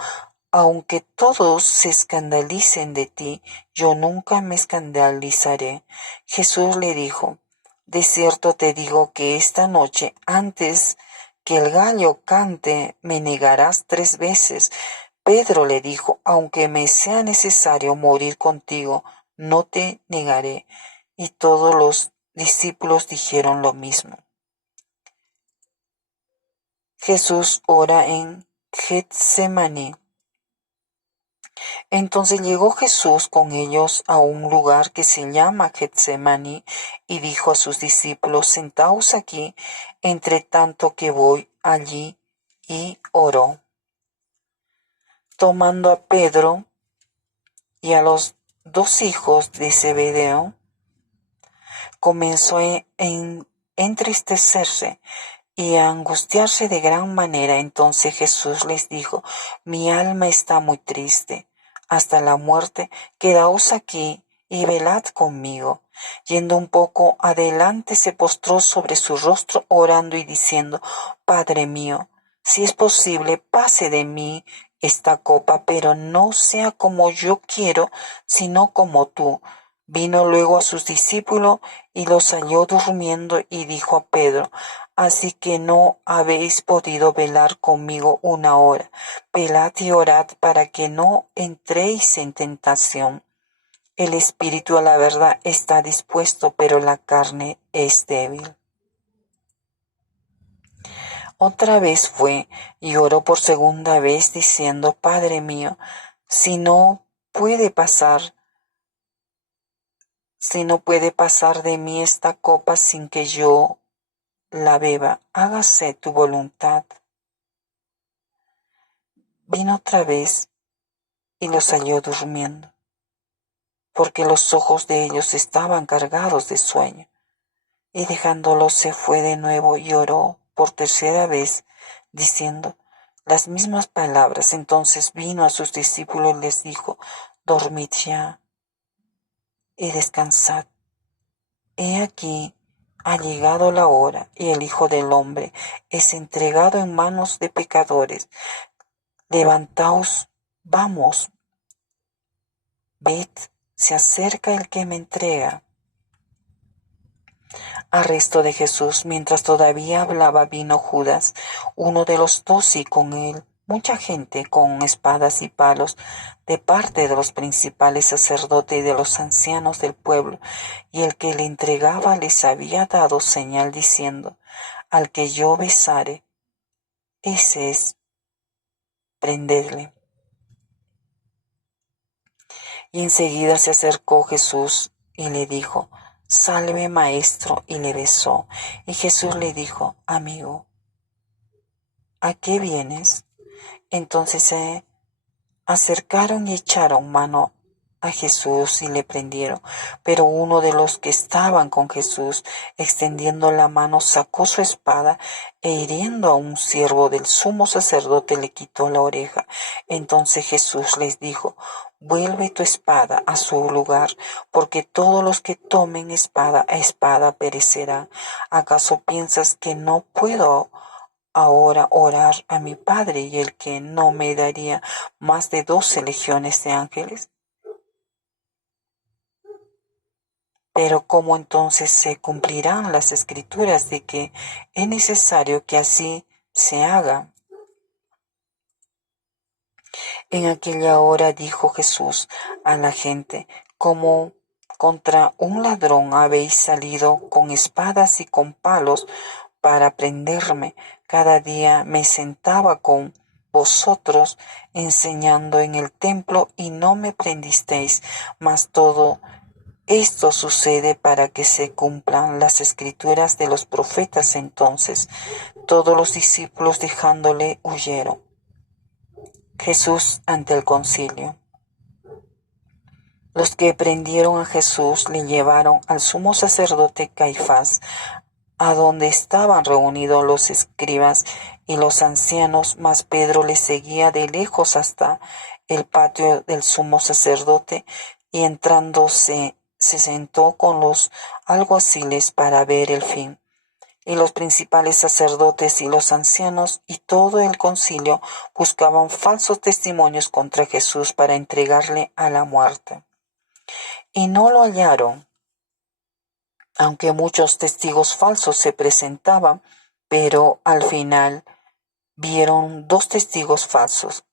aunque todos se escandalicen de ti, yo nunca me escandalizaré. Jesús le dijo, de cierto te digo que esta noche, antes que el gallo cante, me negarás 3 veces. Pedro le dijo, aunque me sea necesario morir contigo, no te negaré. Y todos los discípulos dijeron lo mismo. Jesús ora en Getsemaní. Entonces llegó Jesús con ellos a un lugar que se llama Getsemaní y dijo a sus discípulos, sentaos aquí, entre tanto que voy allí, y oró. Tomando a Pedro y a los 2 hijos de Zebedeo, comenzó a entristecerse y a angustiarse de gran manera. Entonces Jesús les dijo, mi alma está muy triste hasta la muerte, quedaos aquí y velad conmigo. Yendo un poco adelante, se postró sobre su rostro, orando y diciendo, Padre mío, si es posible, pase de mí esta copa, pero no sea como yo quiero, sino como tú. Vino luego a sus discípulos y los halló durmiendo y dijo a Pedro, así que no habéis podido velar conmigo 1 hora. Velad y orad para que no entréis en tentación. El espíritu a la verdad está dispuesto, pero la carne es débil. Otra vez fue y oró por segunda vez diciendo, Padre mío, si no puede pasar de mí esta copa sin que yo la beba, hágase tu voluntad. Vino otra vez y los halló durmiendo, porque los ojos de ellos estaban cargados de sueño. Y dejándolos se fue de nuevo y oró por tercera vez, diciendo las mismas palabras. Entonces vino a sus discípulos y les dijo, dormid ya y descansad. He aquí, ha llegado la hora, y el Hijo del Hombre es entregado en manos de pecadores. Levantaos, vamos, ved, se acerca el que me entrega. Arresto de Jesús. Mientras todavía hablaba, vino Judas, uno de los 12, y con él mucha gente con espadas y palos, de parte de los principales sacerdotes y de los ancianos del pueblo, y el que le entregaba les había dado señal diciendo, al que yo besare, ese es, prendedle. Y enseguida se acercó Jesús y le dijo, salve maestro, y le besó. Y Jesús le dijo, amigo, ¿a qué vienes? Entonces se acercaron y echaron mano a Jesús y le prendieron. Pero uno de los que estaban con Jesús, extendiendo la mano, sacó su espada e hiriendo a un siervo del sumo sacerdote le quitó la oreja. Entonces Jesús les dijo: vuelve tu espada a su lugar, porque todos los que tomen espada a espada perecerán. ¿Acaso piensas que no puedo ahora orar a mi Padre y el que no me daría más de 12 legiones de ángeles? Pero ¿cómo entonces se cumplirán las escrituras de que es necesario que así se haga? En aquella hora dijo Jesús a la gente: como contra un ladrón habéis salido con espadas y con palos para prenderme. Cada día me sentaba con vosotros enseñando en el templo y no me prendisteis, mas todo esto sucede para que se cumplan las escrituras de los profetas. Entonces todos los discípulos, dejándole, huyeron. Jesús ante el concilio. Los que prendieron a Jesús le llevaron al sumo sacerdote Caifás, a donde estaban reunidos los escribas y los ancianos, mas Pedro le seguía de lejos hasta el patio del sumo sacerdote, y entrándose se sentó con los alguaciles para ver el fin. Y los principales sacerdotes y los ancianos y todo el concilio buscaban falsos testimonios contra Jesús para entregarle a la muerte. Y no lo hallaron, aunque muchos testigos falsos se presentaban, pero al final vieron 2 testigos falsos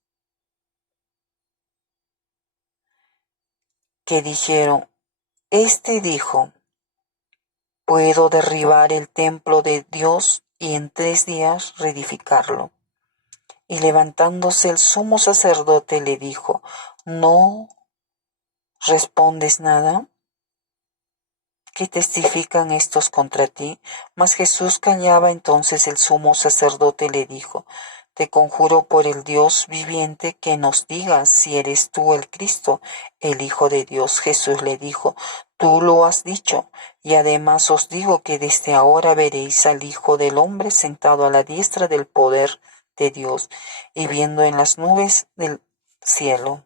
que dijeron: este dijo, puedo derribar el templo de Dios y en 3 días reedificarlo. Y levantándose el sumo sacerdote le dijo: ¿no respondes nada? ¿Qué testifican estos contra ti? Mas Jesús callaba. Entonces el sumo sacerdote le dijo: te conjuro por el Dios viviente que nos digas si eres tú el Cristo, el Hijo de Dios. Jesús le dijo: tú lo has dicho, y además os digo que desde ahora veréis al Hijo del Hombre sentado a la diestra del poder de Dios y viendo en las nubes del cielo.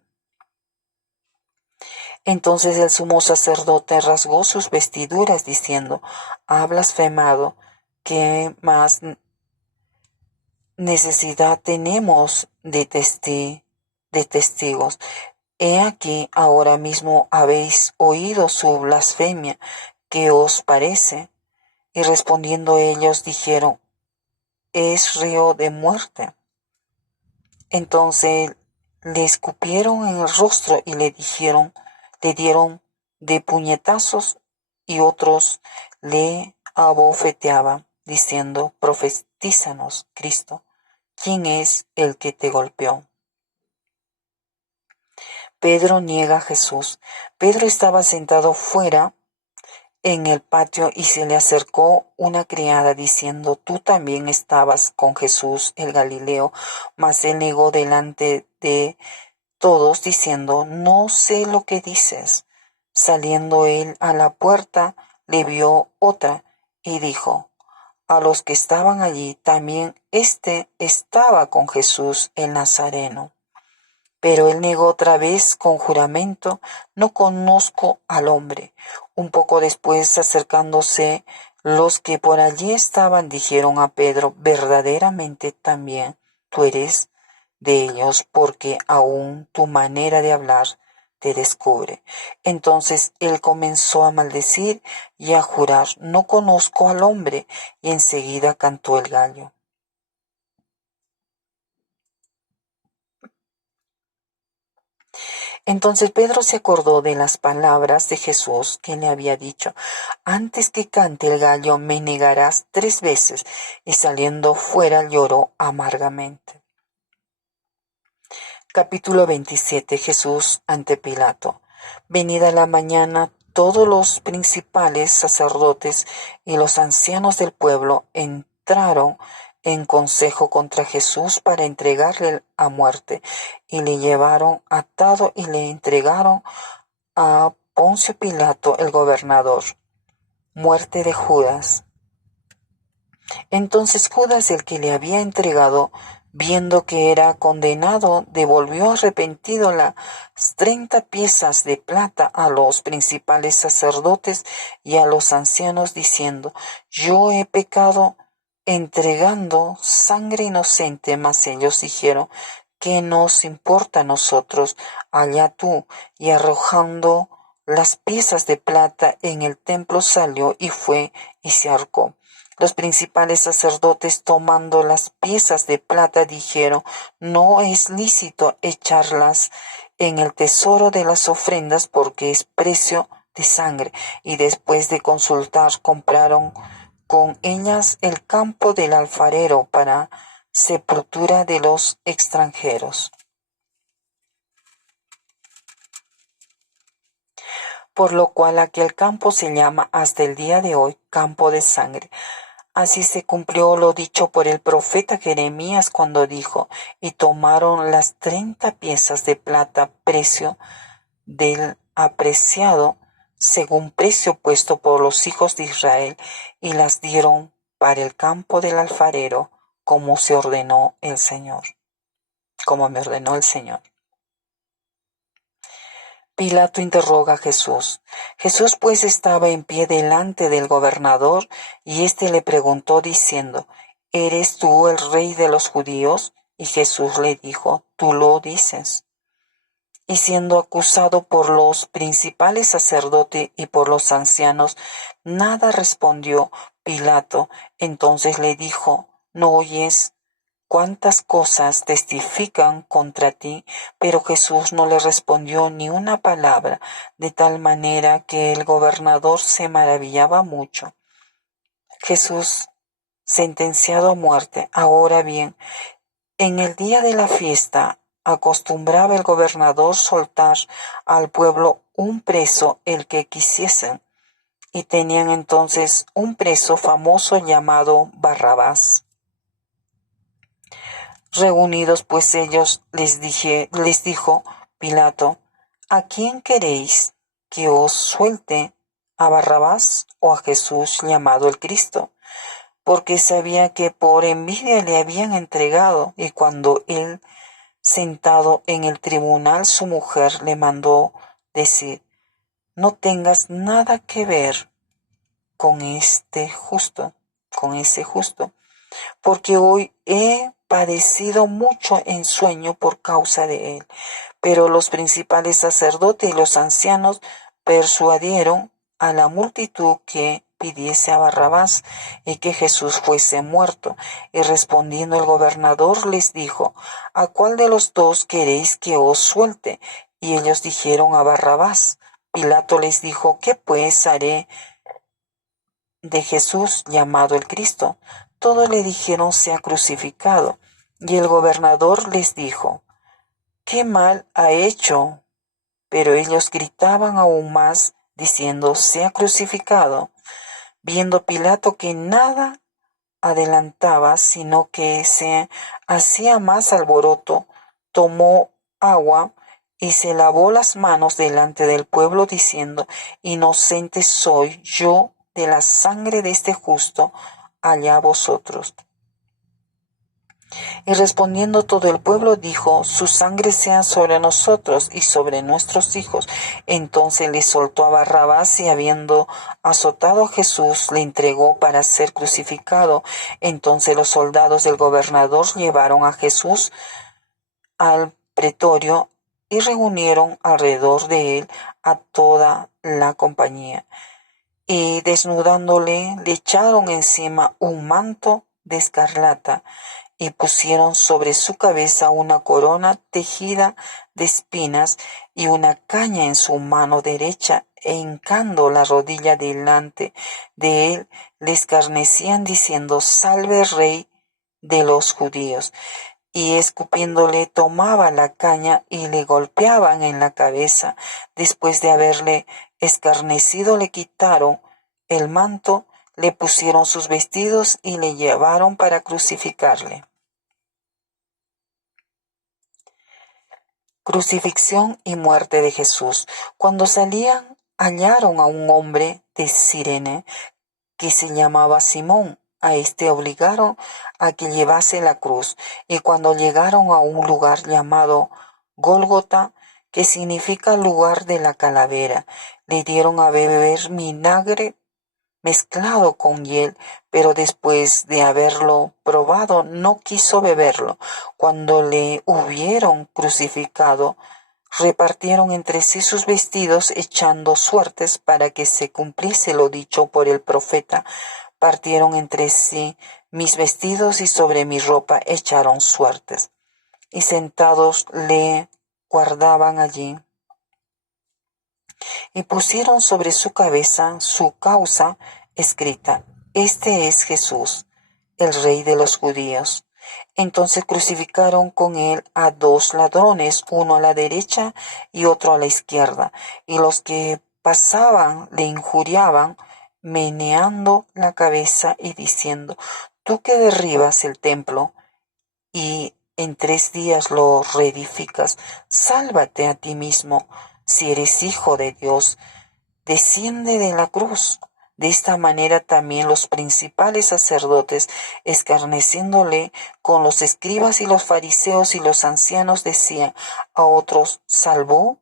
Entonces el sumo sacerdote rasgó sus vestiduras diciendo: ha blasfemado. ¿Qué más necesidad tenemos de testigos? He aquí, ahora mismo habéis oído su blasfemia. ¿Qué os parece? Y respondiendo ellos dijeron: es reo de muerte. Entonces le escupieron en el rostro y le dieron de puñetazos, y otros le abofeteaban, diciendo: profetízanos, Cristo, ¿quién es el que te golpeó? Pedro niega a Jesús. Pedro estaba sentado fuera en el patio y se le acercó una criada diciendo: tú también estabas con Jesús el Galileo. Mas él negó delante de todos diciendo: no sé lo que dices. Saliendo él a la puerta, le vio otra y dijo a los que estaban allí: también éste estaba con Jesús el Nazareno. Pero él negó otra vez con juramento: no conozco al hombre. Un poco después, acercándose los que por allí estaban, dijeron a Pedro: verdaderamente también tú eres de ellos, porque aún tu manera de hablar te descubre. Entonces él comenzó a maldecir y a jurar: no conozco al hombre. Y enseguida cantó el gallo. Entonces Pedro se acordó de las palabras de Jesús que le había dicho: antes que cante el gallo me negarás 3 veces. Y saliendo fuera lloró amargamente. Capítulo 27. Jesús ante Pilato. Venida la mañana, todos los principales sacerdotes y los ancianos del pueblo entraron en consejo contra Jesús para entregarle a muerte, y le llevaron atado y le entregaron a Poncio Pilato el gobernador. Muerte de Judas. Entonces Judas, el que le había entregado, viendo que era condenado, devolvió arrepentido las 30 piezas de plata a los principales sacerdotes y a los ancianos, diciendo: yo he pecado entregando sangre inocente. Mas ellos dijeron: ¿qué nos importa a nosotros? Allá tú. Y arrojando las piezas de plata en el templo, salió y fue y se ahorcó. Los principales sacerdotes, tomando las piezas de plata, dijeron: no es lícito echarlas en el tesoro de las ofrendas, porque es precio de sangre. Y después de consultar, compraron con ellas el campo del alfarero para sepultura de los extranjeros. Por lo cual aquel campo se llama hasta el día de hoy campo de sangre. Así se cumplió lo dicho por el profeta Jeremías cuando dijo: y tomaron las 30 piezas de plata, precio del apreciado, según precio puesto por los hijos de Israel, y las dieron para el campo del alfarero, como se ordenó el Señor, como me ordenó el Señor. Pilato interroga a Jesús. Jesús pues estaba en pie delante del gobernador, y éste le preguntó diciendo: ¿eres tú el rey de los judíos? Y Jesús le dijo: tú lo dices. Y siendo acusado por los principales sacerdotes y por los ancianos, nada respondió Pilato. Entonces le dijo: ¿no oyes cuántas cosas testifican contra ti? Pero Jesús no le respondió ni una palabra, de tal manera que el gobernador se maravillaba mucho. Jesús sentenciado a muerte. Ahora bien, en el día de la fiesta acostumbraba el gobernador soltar al pueblo un preso, el que quisiesen, y tenían entonces un preso famoso llamado Barrabás. Reunidos pues ellos, les dijo Pilato: ¿a quién queréis que os suelte, a Barrabás o a Jesús llamado el Cristo? Porque sabía que por envidia le habían entregado. Y cuando él, sentado en el tribunal, su mujer le mandó decir: no tengas nada que ver con ese justo, porque hoy he padecido mucho en sueño por causa de él. Pero los principales sacerdotes y los ancianos persuadieron a la multitud que pidiese a Barrabás y que Jesús fuese muerto. Y respondiendo el gobernador les dijo: ¿a cuál de los dos queréis que os suelte? Y ellos dijeron: a Barrabás. Pilato les dijo: ¿qué pues haré de Jesús llamado el Cristo? Todos le dijeron: sea crucificado. Y el gobernador les dijo: ¿qué mal ha hecho? Pero ellos gritaban aún más, diciendo: sea crucificado. Viendo Pilato que nada adelantaba, sino que se hacía más alboroto, tomó agua y se lavó las manos delante del pueblo, diciendo: inocente soy yo de la sangre de este justo, allá vosotros. Y respondiendo todo el pueblo dijo: su sangre sea sobre nosotros y sobre nuestros hijos. Entonces le soltó a Barrabás, y habiendo azotado a Jesús, le entregó para ser crucificado. Entonces los soldados del gobernador llevaron a Jesús al pretorio y reunieron alrededor de él a toda la compañía. Y desnudándole, le echaron encima un manto de escarlata, y pusieron sobre su cabeza una corona tejida de espinas, y una caña en su mano derecha, e hincando la rodilla delante de él, le escarnecían diciendo: salve, Rey de los judíos. Y escupiéndole, tomaba la caña y le golpeaban en la cabeza. Después de haberle escarnecido, le quitaron el manto, le pusieron sus vestidos y le llevaron para crucificarle. Crucifixión y muerte de Jesús. Cuando salían, hallaron a un hombre de Cirene que se llamaba Simón. A este obligaron a que llevase la cruz, y cuando llegaron a un lugar llamado Gólgota, que significa lugar de la calavera, le dieron a beber vinagre mezclado con hiel, pero después de haberlo probado no quiso beberlo. Cuando le hubieron crucificado, repartieron entre sí sus vestidos, echando suertes para que se cumpliese lo dicho por el profeta. Partieron entre sí mis vestidos y sobre mi ropa echaron suertes. Y sentados le guardaban allí. Y pusieron sobre su cabeza su causa escrita: Este es Jesús, el Rey de los judíos. Entonces crucificaron con él a dos ladrones, uno a la derecha y otro a la izquierda, y los que pasaban le injuriaban, meneando la cabeza y diciendo: Tú que derribas el templo y en 3 días lo reedificas, sálvate a ti mismo. Si eres hijo de Dios, desciende de la cruz. De esta manera también los principales sacerdotes, escarneciéndole con los escribas y los fariseos y los ancianos, decían a otros: ¿salvó?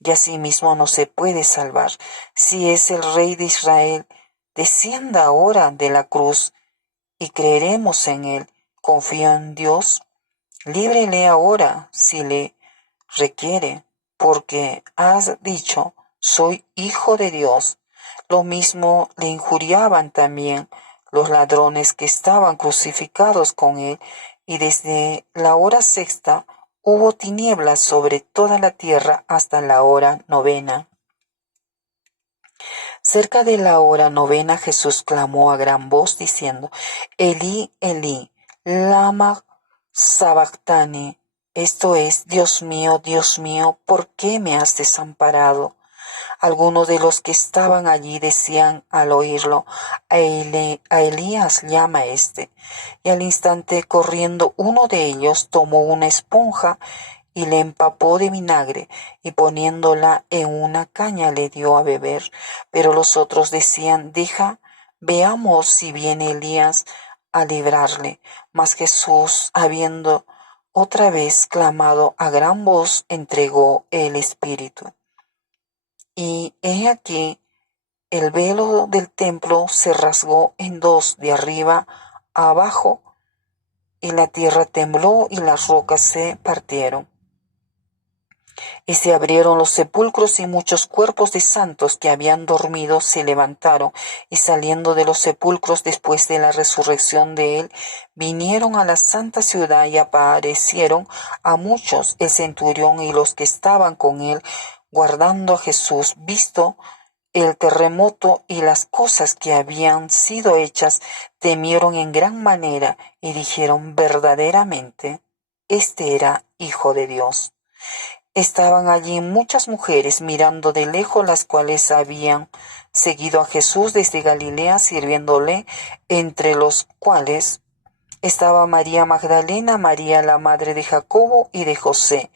Y asimismo no se puede salvar. Si es el Rey de Israel, descienda ahora de la cruz y creeremos en él. Confío en Dios. Líbrele ahora si le requiere, porque has dicho: soy hijo de Dios. Lo mismo le injuriaban también los ladrones que estaban crucificados con él, y desde la hora sexta hubo tinieblas sobre toda la tierra hasta la hora novena. Cerca de la hora novena Jesús clamó a gran voz diciendo: Elí, Elí, lama sabactani. Esto es: Dios mío, ¿por qué me has desamparado? Algunos de los que estaban allí decían al oírlo: a Elías llama este. Y al instante, corriendo uno de ellos, tomó una esponja y le empapó de vinagre, y poniéndola en una caña le dio a beber. Pero los otros decían: deja, veamos si viene Elías a librarle. Mas Jesús, habiendo otra vez clamado a gran voz, entregó el espíritu. Y he aquí, el velo del templo se rasgó en dos, de arriba a abajo, y la tierra tembló y las rocas se partieron. Y se abrieron los sepulcros, y muchos cuerpos de santos que habían dormido se levantaron, y saliendo de los sepulcros después de la resurrección de él, vinieron a la santa ciudad y aparecieron a muchos. El centurión y los que estaban con él guardando a Jesús, visto el terremoto y las cosas que habían sido hechas, temieron en gran manera y dijeron: verdaderamente, este era Hijo de Dios. Estaban allí muchas mujeres mirando de lejos, las cuales habían seguido a Jesús desde Galilea sirviéndole, entre los cuales estaba María Magdalena, María la madre de Jacobo y de José,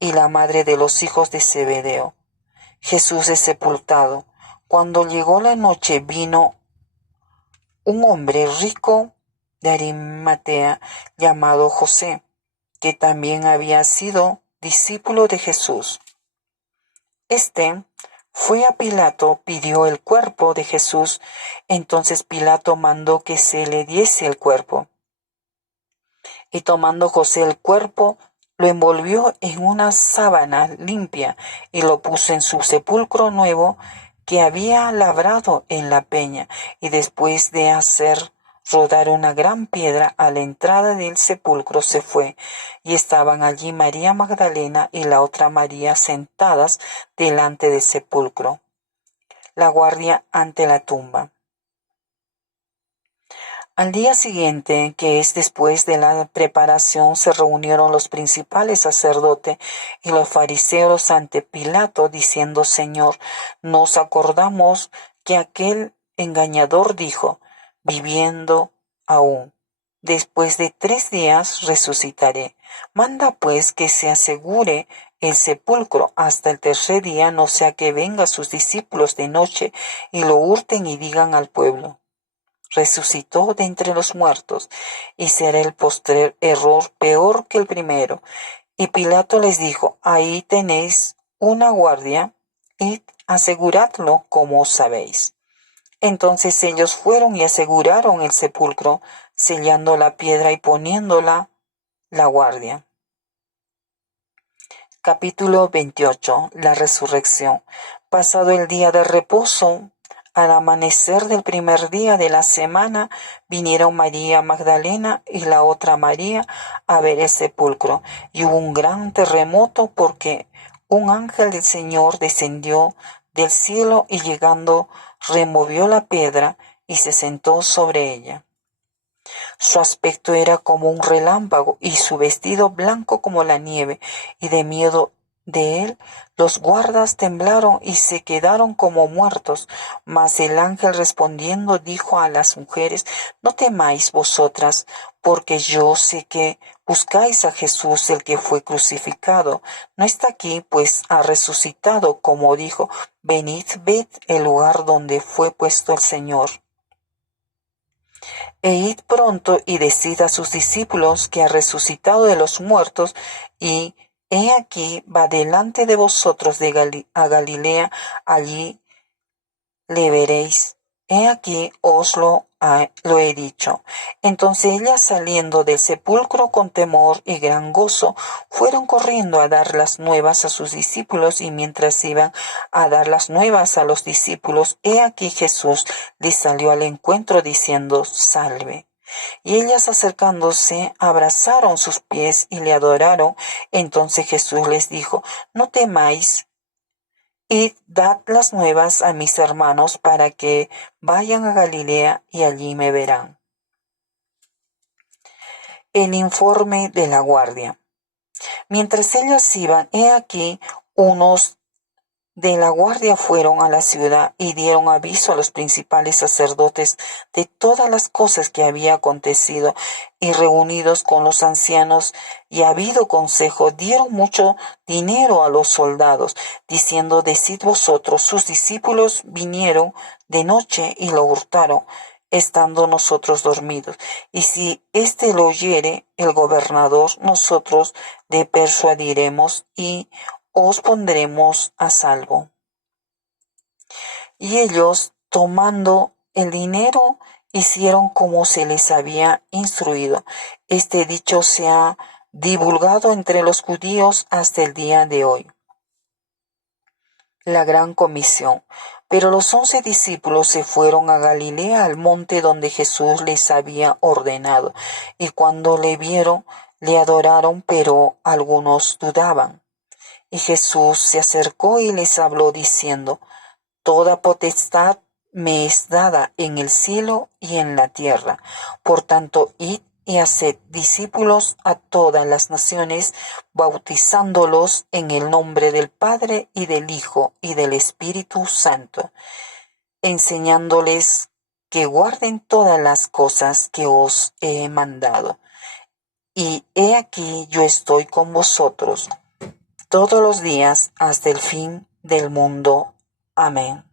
y la madre de los hijos de Zebedeo. Jesús es sepultado. Cuando llegó la noche, vino un hombre rico de Arimatea llamado José, que también había sido discípulo de Jesús. Este fue a Pilato, pidió el cuerpo de Jesús. Entonces Pilato mandó que se le diese el cuerpo. Y tomando José el cuerpo, lo envolvió en una sábana limpia y lo puso en su sepulcro nuevo que había labrado en la peña. Y después de hacer rodar una gran piedra a la entrada del sepulcro, se fue. Y estaban allí María Magdalena y la otra María sentadas delante del sepulcro. La guardia ante la tumba. Al día siguiente, que es después de la preparación, se reunieron los principales sacerdotes y los fariseos ante Pilato, diciendo: Señor, nos acordamos que aquel engañador dijo: viviendo aún, después de 3 días resucitaré. Manda pues que se asegure el sepulcro hasta el tercer día, no sea que vengan sus discípulos de noche y lo hurten y digan al pueblo: resucitó de entre los muertos, y será el postrer error peor que el primero. Y Pilato les dijo: ahí tenéis una guardia, id, aseguradlo como sabéis. Entonces ellos fueron y aseguraron el sepulcro, sellando la piedra y poniéndola la guardia. Capítulo 28. La resurrección. Pasado el día de reposo, al amanecer del primer día de la semana, vinieron María Magdalena y la otra María a ver el sepulcro, y hubo un gran terremoto porque un ángel del Señor descendió del cielo y llegando removió la piedra y se sentó sobre ella. Su aspecto era como un relámpago y su vestido blanco como la nieve, y de miedo de él los guardas temblaron y se quedaron como muertos. Mas el ángel respondiendo dijo a las mujeres: no temáis vosotras, porque yo sé que buscáis a Jesús, el que fue crucificado. No está aquí, pues ha resucitado, como dijo. Venid, ved el lugar donde fue puesto el Señor. E id pronto y decid a sus discípulos que ha resucitado de los muertos, y he aquí va delante de vosotros a Galilea, allí le veréis. He aquí os lo he dicho. Entonces ellas, saliendo del sepulcro con temor y gran gozo, fueron corriendo a dar las nuevas a sus discípulos, y mientras iban a dar las nuevas a los discípulos, he aquí Jesús les salió al encuentro diciendo: salve. Y ellas, acercándose, abrazaron sus pies y le adoraron. Entonces Jesús les dijo: no temáis. Id, dad las nuevas a mis hermanos para que vayan a Galilea y allí me verán. El informe de la guardia. Mientras ellas iban, he aquí unos de la guardia fueron a la ciudad y dieron aviso a los principales sacerdotes de todas las cosas que había acontecido, y reunidos con los ancianos y habido consejo, dieron mucho dinero a los soldados, diciendo: decid vosotros, sus discípulos vinieron de noche y lo hurtaron, estando nosotros dormidos. Y si éste lo oyere el gobernador, nosotros le persuadiremos y os pondremos a salvo. Y ellos, tomando el dinero, hicieron como se les había instruido. Este dicho se ha divulgado entre los judíos hasta el día de hoy. La gran comisión. Pero los 11 discípulos se fueron a Galilea, al monte donde Jesús les había ordenado, y cuando le vieron, le adoraron, pero algunos dudaban. Y Jesús se acercó y les habló diciendo: toda potestad me es dada en el cielo y en la tierra. Por tanto, id y haced discípulos a todas las naciones, bautizándolos en el nombre del Padre y del Hijo y del Espíritu Santo, enseñándoles que guarden todas las cosas que os he mandado. Y he aquí yo estoy con vosotros todos los días hasta el fin del mundo. Amén.